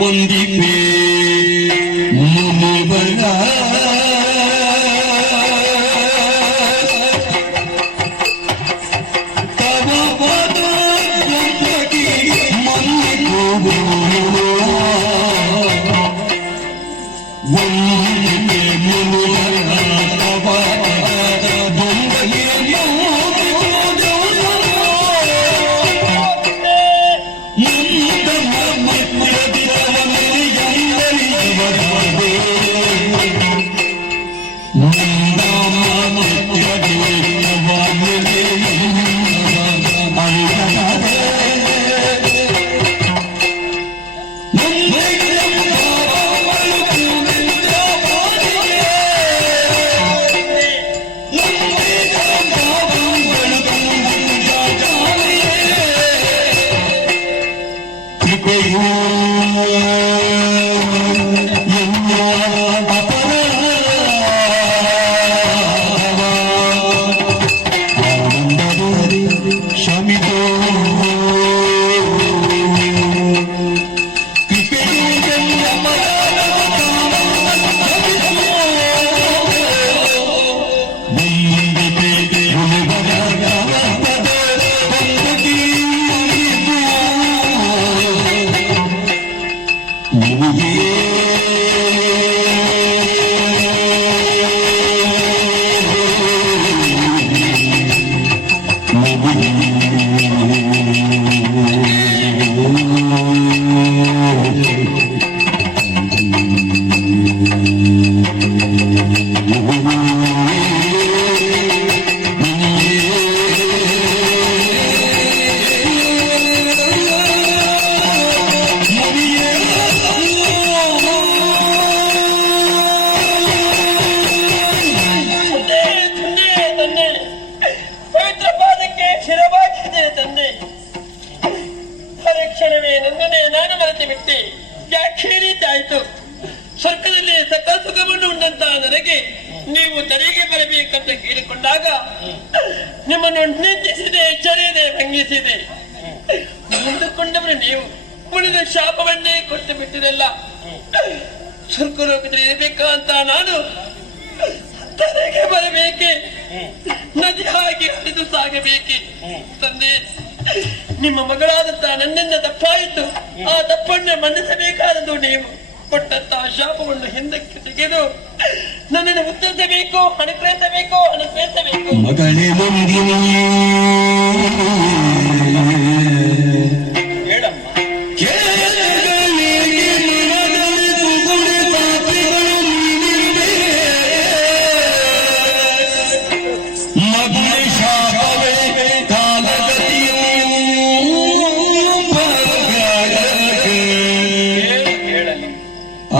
ಒಂದಿಪೆ ಮುನಿಬಲ ತವ ಪದ ಗಂಗಟಿ ಮನ್ನಿಗೂ ಒಂದಿಪೆ ಮುನಿಬಲ ತವ ಪದ ಗಂಗಟಿ ಮುಂದ ಕಲಿಕೆಯು ಶಮಿತೋ ಸ್ವರ್ಗದಲ್ಲಿ ಸಕಲ ಸುಖವನ್ನು ಉಂಡಂತ ನನಗೆ ನೀವು ತಲೆಗೆ ಬರಬೇಕಂತ ಕೇಳಿಕೊಂಡಾಗ ನಿಮ್ಮನ್ನು ನಿಂದಿಸಿದೆ, ಎಚ್ಚರಿದೆ, ಭಂಗಿಸಿದೆ. ಮುಂದುಕೊಂಡವರು ನೀವು ಉಳಿದ ಶಾಪವನ್ನೇ ಕೊಟ್ಟು ಬಿಟ್ಟಿರಲ್ಲ. ಸ್ವರ್ಗಲೋಕದಲ್ಲಿ ಇರಬೇಕಂತ ನಾನು ತಲೆಗೆ ಬರಬೇಕೆ, ನದಿ ಹಾಗೆ ಹರಿದು ಸಾಗಬೇಕೆ? ತಂದೆ, ನಿಮ್ಮ ಮಗಳಾದಂತ ನನ್ನಿಂದ ತಪ್ಪಾಯಿತು. ಆ ತಪ್ಪನ್ನು ಮನ್ನಿಸಬೇಕಾದದ್ದು ನೀವು. ಕೊಟ್ಟಂತಹ ಶಾಪವನ್ನು ಹಿಂದಕ್ಕೆ ತೆಗೆದು ನನ್ನನ್ನು ಉತ್ತರಿಸಬೇಕು, ಅನುಗ್ರಹಿಸಬೇಕು, ಅನುಗ್ರಹಿಸಬೇಕು. ಮಗಳೇ ಮುಂದಿನ ಹೇಳಮ್ಮ.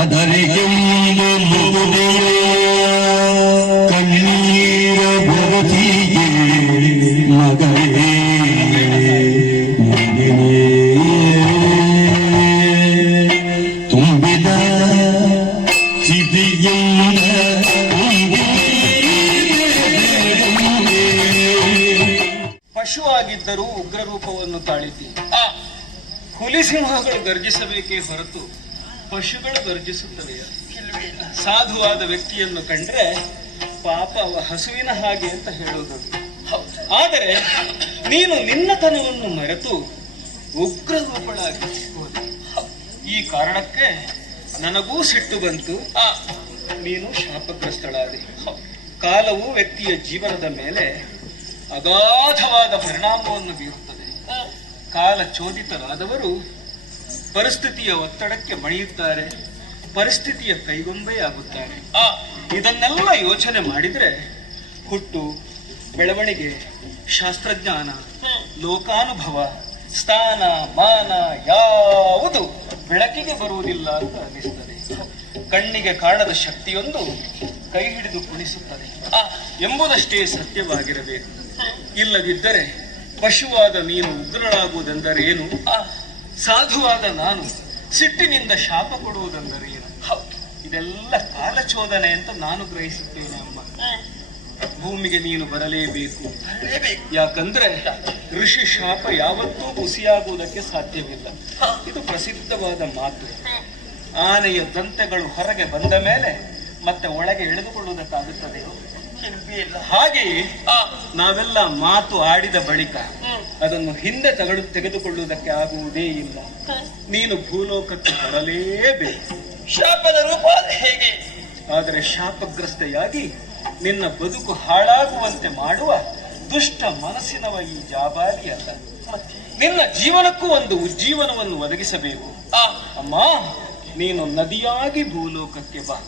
ಅದರಿಗೆ ಕಣ್ಣೀರ ಭರತಿಗೆ ಮಗಳೇ ತುಂಬಿದ ಸಿದ್ಧಿಯಿಂದ ಪಶುವಾಗಿದ್ದರೂ ಉಗ್ರ ರೂಪವನ್ನು ತಾಳಿದ್ದಿ. ಹುಲಿ ಸಿಂಹಗಳು ಗರ್ಜಿಸಬೇಕೇ ಹೊರತು ಪಶುಗಳು ಗರ್ಜಿಸುತ್ತವೆಯ? ಸಾಧುವಾದ ವ್ಯಕ್ತಿಯನ್ನು ಕಂಡ್ರೆ ಪಾಪ ಅವ ಹಸುವಿನ ಹಾಗೆ ಅಂತ ಹೇಳೋದು. ಆದರೆ ನೀನು ನಿನ್ನತನವನ್ನು ಮರೆತು ಉಗ್ರ ರೂಪಳಾಗಿ ಹೋದೆ. ಈ ಕಾರಣಕ್ಕೆ ನನಗೂ ಸಿಟ್ಟು ಬಂತು. ನೀನು ಶಾಪಗ್ರಸ್ತಳಾದೆ. ಕಾಲವು ವ್ಯಕ್ತಿಯ ಜೀವನದ ಮೇಲೆ ಅಗಾಧವಾದ ಪರಿಣಾಮವನ್ನು ಬೀರುತ್ತದೆ. ಕಾಲ ಚೋದಿತರಾದವರು ಪರಿಸ್ಥಿತಿಯ ಒತ್ತಡಕ್ಕೆ ಮಣಿಯುತ್ತಾರೆ, ಪರಿಸ್ಥಿತಿಯ ಕೈಗೊಂಬೆಯಾಗುತ್ತಾರೆ. ಇದನ್ನೆಲ್ಲ ಯೋಚನೆ ಮಾಡಿದ್ರೆ ಹುಟ್ಟು, ಬೆಳವಣಿಗೆ, ಶಾಸ್ತ್ರಜ್ಞಾನ, ಲೋಕಾನುಭವ, ಸ್ಥಾನ, ಮಾನ ಯಾವುದು ಬೆಳಕಿಗೆ ಬರುವುದಿಲ್ಲ ಅಂತ ಅನಿಸ್ತದೆ. ಕಣ್ಣಿಗೆ ಕಾಣದ ಶಕ್ತಿಯೊಂದು ಕೈ ಹಿಡಿದು ಕುಣಿಸುತ್ತದೆ ಎಂಬುದಷ್ಟೇ ಸತ್ಯವಾಗಿರಬೇಕು. ಇಲ್ಲದಿದ್ದರೆ ಪಶುವಾದ ನೀನು ಉಗ್ರಳಾಗುವುದೆಂದರೇನು? ಸಾಧುವಾದ ನಾನು ಸಿಟ್ಟಿನಿಂದ ಶಾಪ ಕೊಡುವುದೆಂದರೇನು? ಇದೆಲ್ಲ ಕಾಲಚೋದನೆ ಅಂತ ನಾನು ಗ್ರಹಿಸುತ್ತೇನೆ ಅಮ್ಮ. ಭೂಮಿಗೆ ನೀನು ಬರಲೇಬೇಕು. ಯಾಕಂದ್ರೆ ಋಷಿ ಶಾಪ ಯಾವತ್ತೂ ಹುಸಿಯಾಗುವುದಕ್ಕೆ ಸಾಧ್ಯವಿಲ್ಲ. ಇದು ಪ್ರಸಿದ್ಧವಾದ ಮಾತು. ಆನೆಯ ದಂತೆಗಳು ಹೊರಗೆ ಬಂದ ಮೇಲೆ ಮತ್ತೆ ಒಳಗೆ ಎಳೆದುಕೊಳ್ಳುವುದಕ್ಕಾಗುತ್ತದೆ? ಹಾಗೆಯೇ ನಾವೆಲ್ಲ ಮಾತು ಆಡಿದ ಬಳಿಕ ಅದನ್ನು ಹಿಂದೆ ತೆಗೆದುಕೊಳ್ಳುವುದಕ್ಕೆ ಆಗುವುದೇ ಇಲ್ಲ. ನೀನು ಭೂಲೋಕಕ್ಕೆ ಬರಲೇಬೇಕು. ಶಾಪದ ರೂಪ ಹೇಗೆ? ಆದರೆ ಶಾಪಗ್ರಸ್ತೆಯಾಗಿ ನಿನ್ನ ಬದುಕು ಹಾಳಾಗುವಂತೆ ಮಾಡುವ ದುಷ್ಟ ಮನಸ್ಸಿನವ ಈ ಜಾಬಾಲಿ ಅಲ್ಲ. ನಿನ್ನ ಜೀವನಕ್ಕೂ ಒಂದು ಉಜ್ಜೀವನವನ್ನು ಒದಗಿಸಬೇಕು. ಅಮ್ಮ, ನೀನು ನದಿಯಾಗಿ ಭೂಲೋಕಕ್ಕೆ ಬಾ.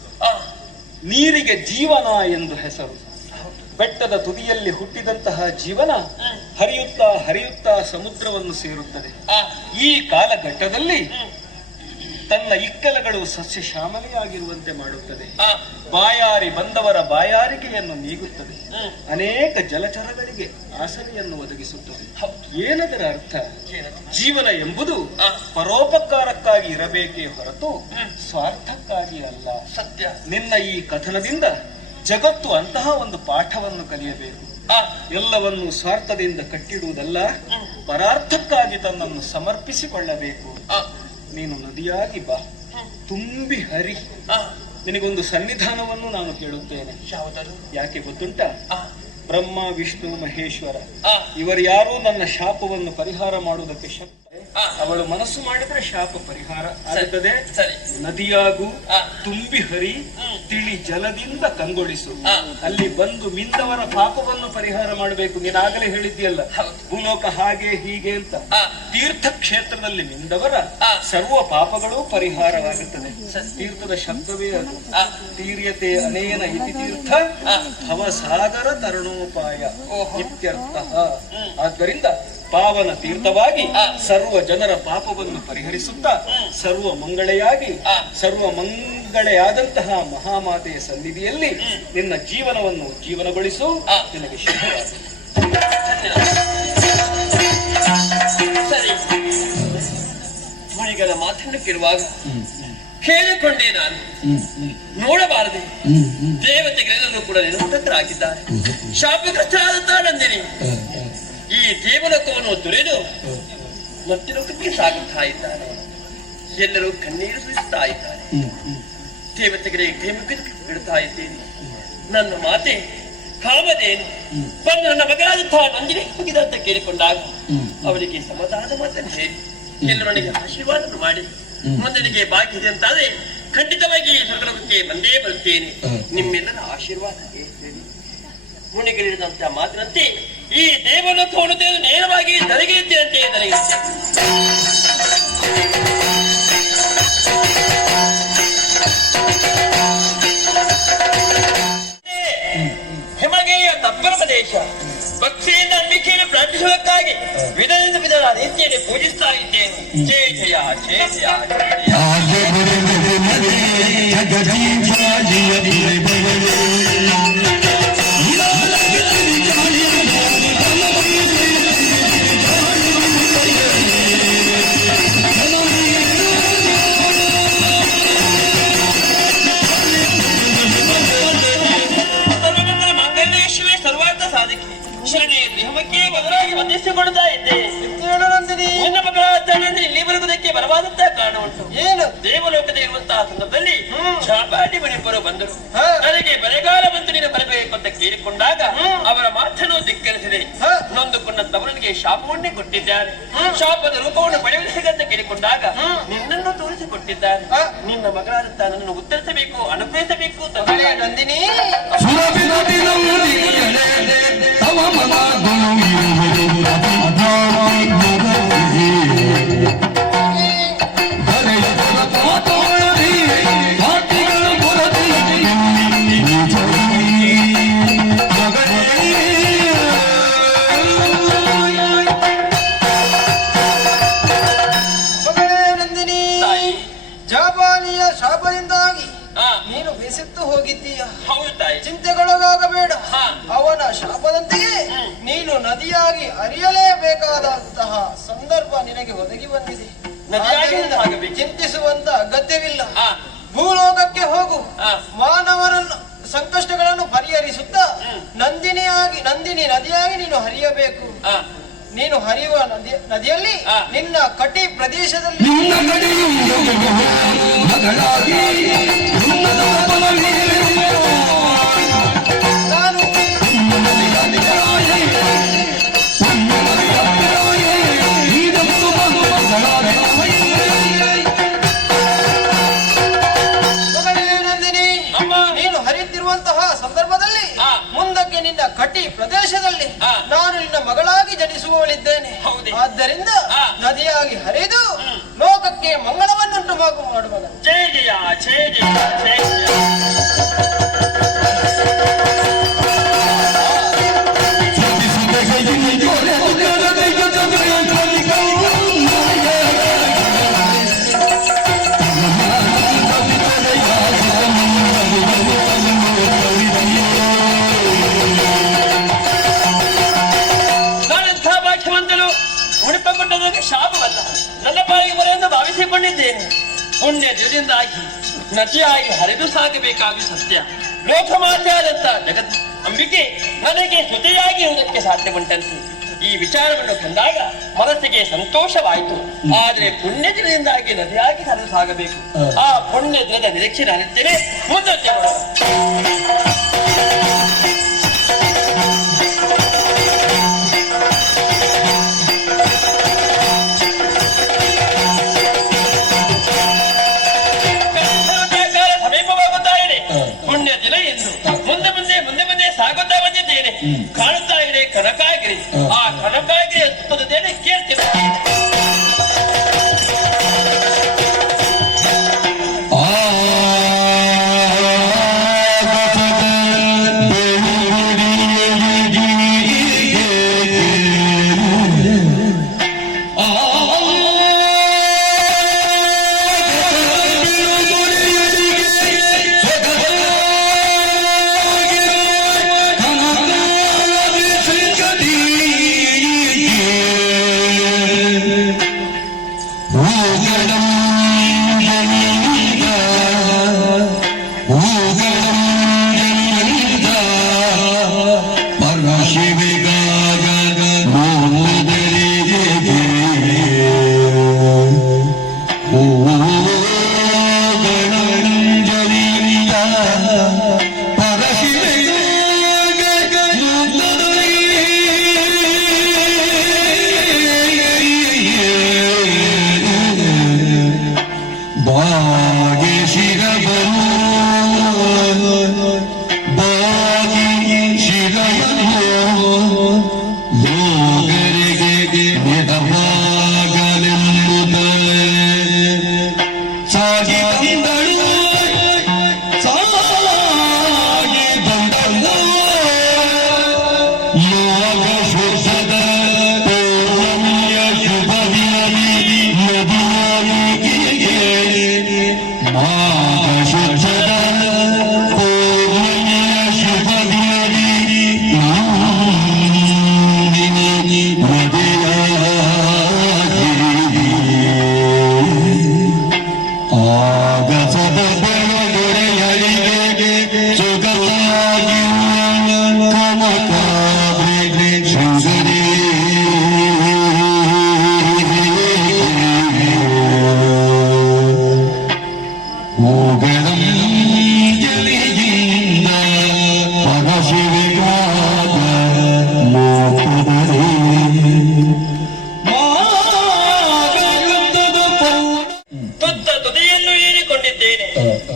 ನೀರಿಗೆ ಜೀವನ ಎಂದು ಹೆಸರು. ಬೆಟ್ಟದ ತುದಿಯಲ್ಲಿ ಹುಟ್ಟಿದಂತಹ ಜೀವನ ಹರಿಯುತ್ತಾ ಹರಿಯುತ್ತಾ ಸಮುದ್ರವನ್ನು ಸೇರುತ್ತದೆ. ಈ ಕಾಲಘಟ್ಟದಲ್ಲಿ ತನ್ನ ಇಕ್ಕೆಲಗಳು ಸಸ್ಯ ಶ್ಯಾಮಲೆಯಾಗಿರುವಂತೆ ಮಾಡುತ್ತದೆ. ಆ, ಬಾಯಾರಿ ಬಂದವರ ಬಾಯಾರಿಕೆಯನ್ನು ನೀಗುತ್ತದೆ. ಹ್ಮ್. ಅನೇಕ ಜಲಚರಗಳಿಗೆ ಆಸರೆಯನ್ನು ಒದಗಿಸುತ್ತದೆ. ಹೌದು. ಏನದರ ಅರ್ಥ? ಏನದು? ಜೀವನ ಎಂಬುದು ಆ. ಪರೋಪಕಾರಕ್ಕಾಗಿ ಇರಬೇಕೇ ಹೊರತು ಹ್ಮ್. ಸ್ವಾರ್ಥಕ್ಕಾಗಿ ಅಲ್ಲ. ಸತ್ಯ. ನಿನ್ನ ಈ ಕಥನದಿಂದ ಜಗತ್ತು ಅಂತಹ ಒಂದು ಪಾಠವನ್ನು ಕಲಿಯಬೇಕು. ಆ, ಎಲ್ಲವನ್ನು ಸ್ವಾರ್ಥದಿಂದ ಕಟ್ಟಿಡುವುದಲ್ಲ, ಹ್ಮ್. ಪರಾರ್ಥಕ್ಕಾಗಿ ತನ್ನನ್ನು ಸಮರ್ಪಿಸಿಕೊಳ್ಳಬೇಕು. ಆ, ನೀನು ನದಿಯಾಗಿ ಬಾ, ಹ್ಮ್. ತುಂಬಿ ಹರಿ. ಆ, ನಿನಗೊಂದು ಸನ್ನಿಧಾನವನ್ನು ನಾನು ಕೇಳುತ್ತೇನೆ. ಯಾವುದದು? ಯಾಕೆ ಗೊತ್ತುಂಟಾ? ಆ, ಬ್ರಹ್ಮ, ವಿಷ್ಣು, ಮಹೇಶ್ವರ ಆ, ಇವರು ಯಾರೂ ನನ್ನ ಶಾಪವನ್ನು ಪರಿಹಾರ ಮಾಡುವುದಕ್ಕೆ ಶಕ್ತ. ಆ, ಅವಳು ಮನಸ್ಸು ಮಾಡಿದ್ರೆ ಶಾಪ ಪರಿಹಾರ ಆಗುತ್ತದೆ. ಸರಿ. ನದಿಯಾಗು, ಆ. ತುಂಬಿ ಹರಿ, ಹ್ಮ್. ತಿಳಿ ಜಲದಿಂದ ಕಂಗೊಳಿಸು. ಆ. ಅಲ್ಲಿ ಬಂದು ಮಿಂದವರ ಪಾಪವನ್ನು ಪರಿಹಾರ ಮಾಡಬೇಕು. ನೀನಾಗಲೇ ಹೇಳಿದ್ಯಲ್ಲ, ಹೌದು. ಭೂಲೋಕ ಹಾಗೆ ಹೀಗೆ ಅಂತ. ಆ. ತೀರ್ಥ ಕ್ಷೇತ್ರದಲ್ಲಿ ಮಿಂದವರ ಆ. ಸರ್ವ ಪಾಪಗಳು ಪರಿಹಾರವಾಗುತ್ತದೆ. ಸರಿ. ತೀರ್ಥದ ಶಬ್ದವೇ ಅದು. ಆ. ತೀರ್ಯತೆ ಅನೇನ ಇತಿ ತೀರ್ಥ ಆ. ಭವಸಾಗರ ತರಣೋಪಾಯ ಓಹೋ. ಇತ್ಯರ್ಥ. ಹ್ಮ್. ಆದ್ದರಿಂದ ಪಾವನ ತೀರ್ಥವಾಗಿ ಆ. ಸರ್ವ ಜನರ ಪಾಪವನ್ನು ಪರಿಹರಿಸುತ್ತಾ ಹ್ಮ್. ಸರ್ವ ಮಂಗಳೆಯಾಗಿ ಆ. ಸರ್ವ ಮಂಗಳೆಯಾದಂತಹ ಮಹಾಮಾತೆಯ ಸನ್ನಿಧಿಯಲ್ಲಿ ಹ್ಮ್. ನಿನ್ನ ಜೀವನವನ್ನು ಜೀವನಗೊಳಿಸು. ಆ. ನಿನಗೆ ಶುಭವಾಗಲಿ. ಸರಿ. ಮಣಿಗಳ ಮಾತನ್ನು ಕೇಳುವಾಗ ಹೇಳಿಕೊಂಡೆ ನಾನು, ನೋಡಬಾರದೆ ದೇವತೆಗಳೆಲ್ಲರೂ ಕೂಡ ನಿರಂತರಾಗಿದ್ದಾರೆ. ಶಾಪಗ್ರಸ್ತರಾದಂತಹ ನಂದಿನಿ ಈ ದೇವಲೋಕವನ್ನು ತೊರೆದು ಮತ್ತಿಲೋಕಕ್ಕೆ ಸಾಗುತ್ತಾ ಇದ್ದಾರೆ. ಎಲ್ಲರೂ ಕಣ್ಣೀರು ಸುರಿಸುತ್ತಾ ಇದ್ದಾರೆ. ದೇವತೆಗಳಿಗೆ ಕೈ ಮುಗಿದು ಬಿಡ್ತಾ ಇದ್ದೇನೆ. ನನ್ನ ಮಾತೆ ಕಾಮದೇನು ಬಂದು ನನ್ನ ಮಗಳಾದಂತಹ ನಂದಿನಿ ಹೋಗಿದೆ ಅಂತ ಕೇಳಿಕೊಂಡಾಗ ಅವರಿಗೆ ಸಮಾಧಾನದ ಮಾತನ್ನು ಹೇಳಿ ಎಲ್ಲರೂ ನನಗೆ ಆಶೀರ್ವಾದ ಮಾಡಿ ಮುಂದನಿಗೆ ಬಾಕಿ ಇದೆ ಅಂತಾದ್ರೆ ಖಂಡಿತವಾಗಿ ಈ ಸ್ವರ್ಗಲೋಕಕ್ಕೆ ಬಂದೇ ಬರುತ್ತೇನೆ. ನಿಮ್ಮೆಲ್ಲರ ಆಶೀರ್ವಾದ ಹೇಳಿ ಮುನಿಗಳಿದಂತಹ ಮಾತಿನಂತೆ ಈ ದೇವಲೋಕವನ್ನು ತೆಗೆದು ನೇರವಾಗಿ ಧರೆಗಿರುತ್ತೇನಂತೆ ಧರೆಗಿರುತ್ತೆ. ಹಿಮಗಿರಿಯ ತಪ್ಪಲ ಪ್ರದೇಶ ಭಕ್ತಿಯಿಂದ ನಂಬಿಕೆಯನ್ನು ಪ್ರಾರ್ಥಿಸುವುದಕ್ಕಾಗಿ ವಿಧದಿಂದ ವಿಧದ ರೀತಿಯಲ್ಲಿ ಪೂಜಿಸ್ತಾ ಇದ್ದೇನೆ. ಜಯ ಜಯ ಜಯ ಜಯ ಜಯ. ಸರ್ವಮಂಗಲ ಮಂಗಲೇಶ್ವರಿ ಸರ್ವಾರ್ಥ ಸಾಧಕಿ ಶರಣಿ ನಿಯಮಕ್ಕೆ ಬದಲಾಗಿ ವಂದಿಸಿಕೊಳ್ತಾ ಇದ್ದೆ. ನಿನ್ನ ಮಗಳ ನಂದಿನಿ ಇಲ್ಲಿ ಬರುವುದಕ್ಕೆ ಬಲವಾದಂತಹ ಕಾರಣ ಉಂಟು. ಏನು? ದೇವಲೋಕದ ಇರುವಂತಹ ಸಂದರ್ಭದಲ್ಲಿ ಚಾಪಾಟಿ ಮಣಿಬ್ಬರು ಬಂದರು. ನನಗೆ ಬರೆಗಾಲ ಬಂತು ನೀನು ಬರಬೇಕು ಅಂತ ಕೇಳಿಕೊಂಡಾಗ ಅವರ ಮಾತನ್ನು ಧಿಕ್ಕರಿಸಿದೆ. ನೊಂದುಕೊಂಡ ತವರನಿಗೆ ಶಾಪವನ್ನೇ ಕೊಟ್ಟಿದ್ದಾರೆ. ಶಾಪದ ರೂಪವನ್ನು ಪಡೆಯಬೇಕಂತ ಕೇಳಿಕೊಂಡಾಗ ನಿನ್ನನ್ನು ತೋರಿಸಿಕೊಟ್ಟಿದ್ದಾರೆ. ನಿನ್ನ ಮಗಳಾದಂತ ನನ್ನನ್ನು ಉತ್ತರಿಸಬೇಕು, ಅನುಗ್ರಹಿಸಬೇಕು. ನಂದಿನಿ ಜಾಪಾನಿಯ ಶಾಪದಿಂದಾಗಿ ಆ, ನೀನು ಬೇಸತ್ತು ಹೋಗಿದ್ದೀಯ. ಹೌದು ತಾಯಿ. ಚಿಂತೆಗೊಳಗಾಗಬೇಡ. ಹಾ. ಅವನ ಶಾಪದಂತೆಯೇ ನೀನು ನದಿಯಾಗಿ ಹರಿಯಲೇಬೇಕಾದಂತಹ ಸಂದರ್ಭ ನಿನಗೆ ಒದಗಿ ಬಂದಿದೆ. ನದಿಯಾಗಿ ಆದ್ದರಿಂದ ಆಗಬೇಕು. ಚಿಂತಿಸುವಂತ ಅಗತ್ಯವಿಲ್ಲ. ಆ, ಭೂಲೋಕಕ್ಕೆ ಹೋಗು. ಆ. ಮಾನವರನ್ನು ಸಂಕಷ್ಟಗಳನ್ನು ಪರಿಹರಿಸುತ್ತಾ ನಂದಿನಿ ನದಿಯಾಗಿ ನೀನು ಹರಿಯಬೇಕು. ಆ, ನೀನು ಹರಿಯುವ ನದಿಯಲ್ಲಿ ಆ. ನಿನ್ನ ಕಟಿ ಪ್ರದೇಶದಲ್ಲಿ ನಾನು ಮಗಳೇ ನಂದಿನಿ, ಅಮ್ಮ. ನೀನು ಹರಿಯುತ್ತಿರುವಂತಹ ಸಂದರ್ಭದಲ್ಲಿ ಆ. ಮುಂದಕ್ಕೆ ನಿನ್ನ ಕಟಿ ಪ್ರದೇಶದಲ್ಲಿ ಆ. ನಾನು ನಿನ್ನ ಮಗಳಾಗಿ ಜನಿಸುವವಳಿದ್ದೇನೆ. ಹೌದೇ? ಆದ್ದರಿಂದ ಆ. ನದಿಯಾಗಿ ಹರಿದು ಲೋಕಕ್ಕೆ ಮಂಗಳವನ್ನುಂಟು ಮಾಡುವ ಜಯ ಜಯ ಜಯ ಜಯ ಜಯ ಜಯ. Thank you. ಭಾವಿಸಿಕೊಂಡಿದ್ದೇನೆ. ಪುಣ್ಯ ದಿನದಿಂದಾಗಿ ನದಿಯಾಗಿ ಹರಿದು ಸಾಗಬೇಕಾಗಿ ಸತ್ಯ. ಲೋಕಮಾತೆಯಾದಂತ ಜಗತ್ ಅಂಬಿಕೆ ನನಗೆ ಸ್ತುತಿಯಾಗಿ ಇರುವುದಕ್ಕೆ ಸಾಧ್ಯವುಂಟಂತೆ. ಈ ವಿಚಾರವನ್ನು ಕಂಡಾಗ ಮನಸ್ಸಿಗೆ ಸಂತೋಷವಾಯಿತು. ಆದರೆ ಪುಣ್ಯ ದಿನದಿಂದಾಗಿ ನದಿಯಾಗಿ ಹರಿದು ಸಾಗಬೇಕು. ಆ ಪುಣ್ಯ ದಿನದ ನಿರೀಕ್ಷೆ ನಾನಿದ್ದೇನೆ. ಮುಂದಕ್ಕೆ ಪುಣ್ಯ ದಿನ ಎಂದು ಮುಂದೆ ಮುಂದೆ ಮುಂದೆ ಮುಂದೆ ಸಾಗುತ್ತಾ ಬಂದಿದ್ದೇನೆ. ಕಾಣುತ್ತಾ ಇದೆ ಕನಕಾಗಿರಿ. ಆ ಕನಕಾಗಿರಿ ಹತ್ತುತ್ತೇನೆ ಕೇಳ್ತೀನಿ.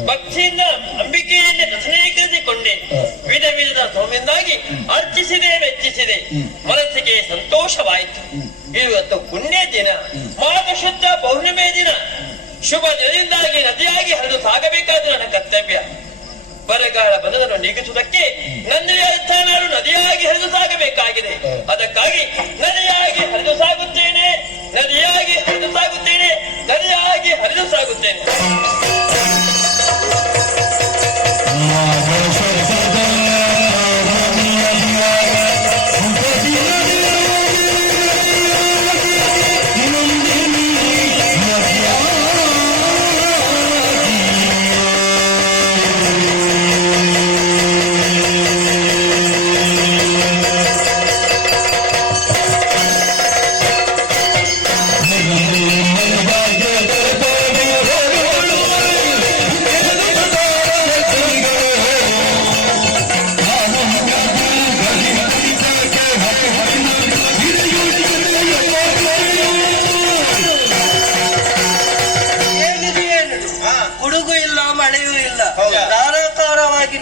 ಭಕ್ತಿಯಿಂದ ಅಂಬಿಕೆಯನ್ನೇ ದರ್ಶನೀಕರಿಸಿಕೊಂಡೆ. ವಿಧ ವಿಧದ ಸೌಮ್ಯದಿಂದಾಗಿ ಅರ್ಚಿಸಿದೆ, ಮೆಚ್ಚಿಸಿದೆ. ಮನಸ್ಸಿಗೆ ಸಂತೋಷವಾಯಿತು. ಇವತ್ತು ಪುಣ್ಯ ದಿನ, ಮಾಘ ಶುದ್ಧ ಪೌರ್ಣಿಮೆ ದಿನ. ಶುಭ ದಿನದಿಂದಾಗಿ ನದಿಯಾಗಿ ಹರಿದು ಸಾಗಬೇಕಾದ ನನ್ನ ಕರ್ತವ್ಯ. ಬರಗಾಲ ಬಂದದನ್ನು ನೀಗಿಸುವುದಕ್ಕೆ ನನ್ನದೇ ಅರ್ಥ ನಾನು ನದಿಯಾಗಿ ಹರಿದು ಸಾಗಬೇಕಾಗಿದೆ. ಅದಕ್ಕಾಗಿ ನದಿಯಾಗಿ ಹರಿದು ಸಾಗುತ್ತೇನೆ, ನದಿಯಾಗಿ ಹರಿದು ಸಾಗುತ್ತೇನೆ, ನದಿಯಾಗಿ ಹರಿದು ಸಾಗುತ್ತೇನೆ.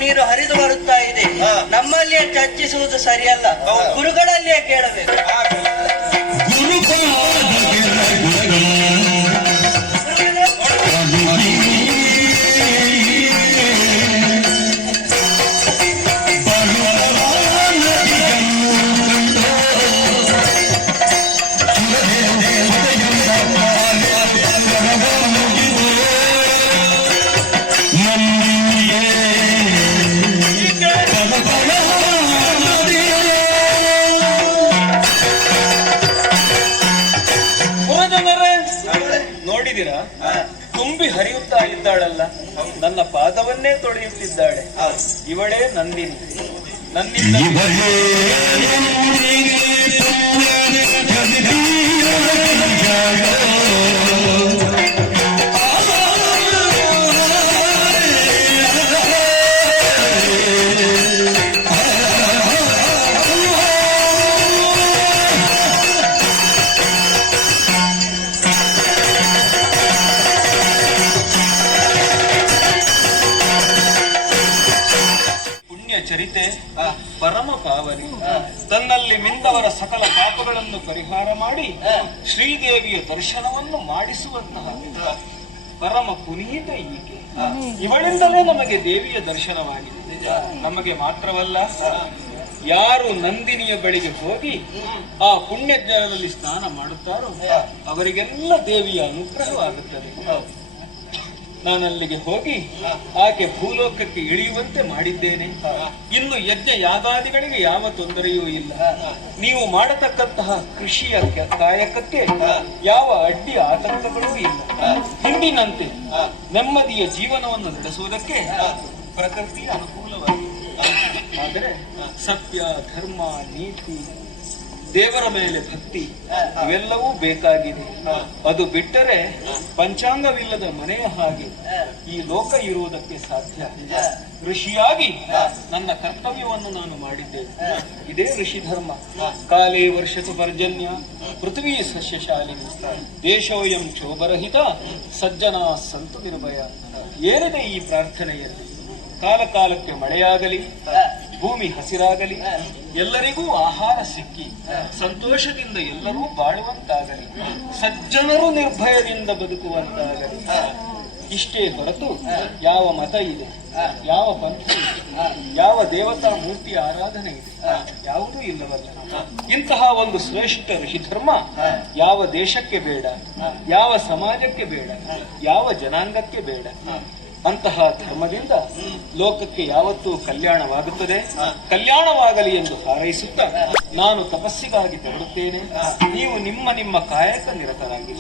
ನೀರು ಹರಿದು ಬರುತ್ತಾ ಇದೆ. ನಮ್ಮಲ್ಲಿಯೇ ಚರ್ಚಿಸುವುದು ಸರಿಯಲ್ಲ, ಗುರುಗಳಲ್ಲಿಯೇ ಕೇಳಬೇಕು. ನೋಡಿದಿರಾ ತುಂಬಿ ಹರಿಯುತ್ತಾ ಇದ್ದಾಳಲ್ಲ, ನನ್ನ ಪಾದವನ್ನೇ ತೊಳೆಯುತ್ತಿದ್ದಾಳೆ. ಇವಳೇ ನಂದಿನಿ. ನನ್ನಿಂದ ಇವಳೇ ನಂದಿನಿ ಪುಣ್ಯ ಜಗದೀಯ ಜಗ. ಚರಿತೆ ಪರಮ ಪಾವನಿ. ತನ್ನಲ್ಲಿ ಮಿಂದವರ ಸಕಲ ಪಾಪಗಳನ್ನು ಪರಿಹಾರ ಮಾಡಿ ಶ್ರೀದೇವಿಯ ದರ್ಶನವನ್ನು ಮಾಡಿಸುವಂತಹ ಪರಮ ಪುನೀತ ಈಕೆ. ಇವಳಿಂದಲೇ ನಮಗೆ ದೇವಿಯ ದರ್ಶನವಾಗಿದೆ. ನಮಗೆ ಮಾತ್ರವಲ್ಲ, ಯಾರು ನಂದಿನಿಯ ಬಳಿಗೆ ಹೋಗಿ ಆ ಪುಣ್ಯ ಜಲದಲ್ಲಿ ಸ್ನಾನ ಮಾಡುತ್ತಾರೋ ಅವರಿಗೆಲ್ಲ ದೇವಿಯ ಅನುಗ್ರಹವಾಗುತ್ತದೆ. ನಾನಲ್ಲಿಗೆ ಹೋಗಿ ಆಕೆ ಭೂಲೋಕಕ್ಕೆ ಇಳಿಯುವಂತೆ ಮಾಡಿದ್ದೇನೆ. ಇನ್ನು ಯಜ್ಞ ಯಾಗಾದಿಗಳಿಗೆ ಯಾವ ತೊಂದರೆಯೂ ಇಲ್ಲ. ನೀವು ಮಾಡತಕ್ಕಂತಹ ಕೃಷಿಯ ಕಾಯಕಕ್ಕೆ ಯಾವ ಅಡ್ಡಿ ಆತಂಕಗಳೂ ಇಲ್ಲ. ಹಿಂದಿನಂತೆ ನೆಮ್ಮದಿಯ ಜೀವನವನ್ನು ನಡೆಸುವುದಕ್ಕೆ ಪ್ರಕೃತಿ ಅನುಕೂಲವಾಗಿದೆ. ಆದರೆ ಸತ್ಯ, ಧರ್ಮ, ನೀತಿ, ದೇವರ ಮೇಲೆ ಭಕ್ತಿ ಇವೆಲ್ಲವೂ ಬೇಕಾಗಿದೆ. ಅದು ಬಿಟ್ಟರೆ ಪಂಚಾಂಗವಿಲ್ಲದ ಮನೆಯ ಹಾಗೆ ಈ ಲೋಕ ಇರುವುದಕ್ಕೆ ಸಾಧ್ಯ. ಋಷಿಯಾಗಿ ನನ್ನ ಕರ್ತವ್ಯವನ್ನು ನಾನು ಮಾಡಿದ್ದೇನೆ. ಇದೇ ಋಷಿ ಧರ್ಮ. ಕಾಲೇ ವರ್ಷತು ಪರ್ಜನ್ಯ ಪೃಥ್ವೀ ಸಸ್ಯಶಾಲಿನಿ ದೇಶೋಯಂ ಕ್ಷೋಭರಹಿತ ಸಜ್ಜನಾ ಸಂತು ನಿರ್ಭಯ. ಏನಿದೆ ಈ ಪ್ರಾರ್ಥನೆಯಲ್ಲಿ? ಕಾಲ ಕಾಲಕ್ಕೆ ಮಳೆಯಾಗಲಿ, ಭೂಮಿ ಹಸಿರಾಗಲಿ, ಎಲ್ಲರಿಗೂ ಆಹಾರ ಸಿಕ್ಕಿ ಸಂತೋಷದಿಂದ ಎಲ್ಲರೂ ಬಾಳುವಂತಾಗಲಿ, ಸಜ್ಜನರು ನಿರ್ಭಯದಿಂದ ಬದುಕುವಂತಾಗಲಿ. ಇಷ್ಟೇ ಹೊರತು ಯಾವ ಮತ ಇದೆ, ಯಾವ ಪಂಥ ಇದೆ, ಯಾವ ದೇವತಾ ಮೂರ್ತಿಯ ಆರಾಧನೆ ಇದೆ, ಯಾವುದೂ ಇಲ್ಲವಲ್ಲ. ಇಂತಹ ಒಂದು ಶ್ರೇಷ್ಠ ಋಷಿ ಧರ್ಮ ಯಾವ ದೇಶಕ್ಕೆ ಬೇಡ, ಯಾವ ಸಮಾಜಕ್ಕೆ ಬೇಡ, ಯಾವ ಜನಾಂಗಕ್ಕೆ ಬೇಡ. ಅಂತಹ ಧರ್ಮದಿಂದ ಲೋಕಕ್ಕೆ ಯಾವತ್ತೂ ಕಲ್ಯಾಣವಾಗುತ್ತದೆ. ಕಲ್ಯಾಣವಾಗಲಿ ಎಂದು ಹಾರೈಸುತ್ತಾ ನಾನು ತಪಸ್ಸಿಗಾಗಿ ತೆರಳುತ್ತೇನೆ. ನೀವು ನಿಮ್ಮ ನಿಮ್ಮ ಕಾಯಕ ನಿರತರಾಗಿ.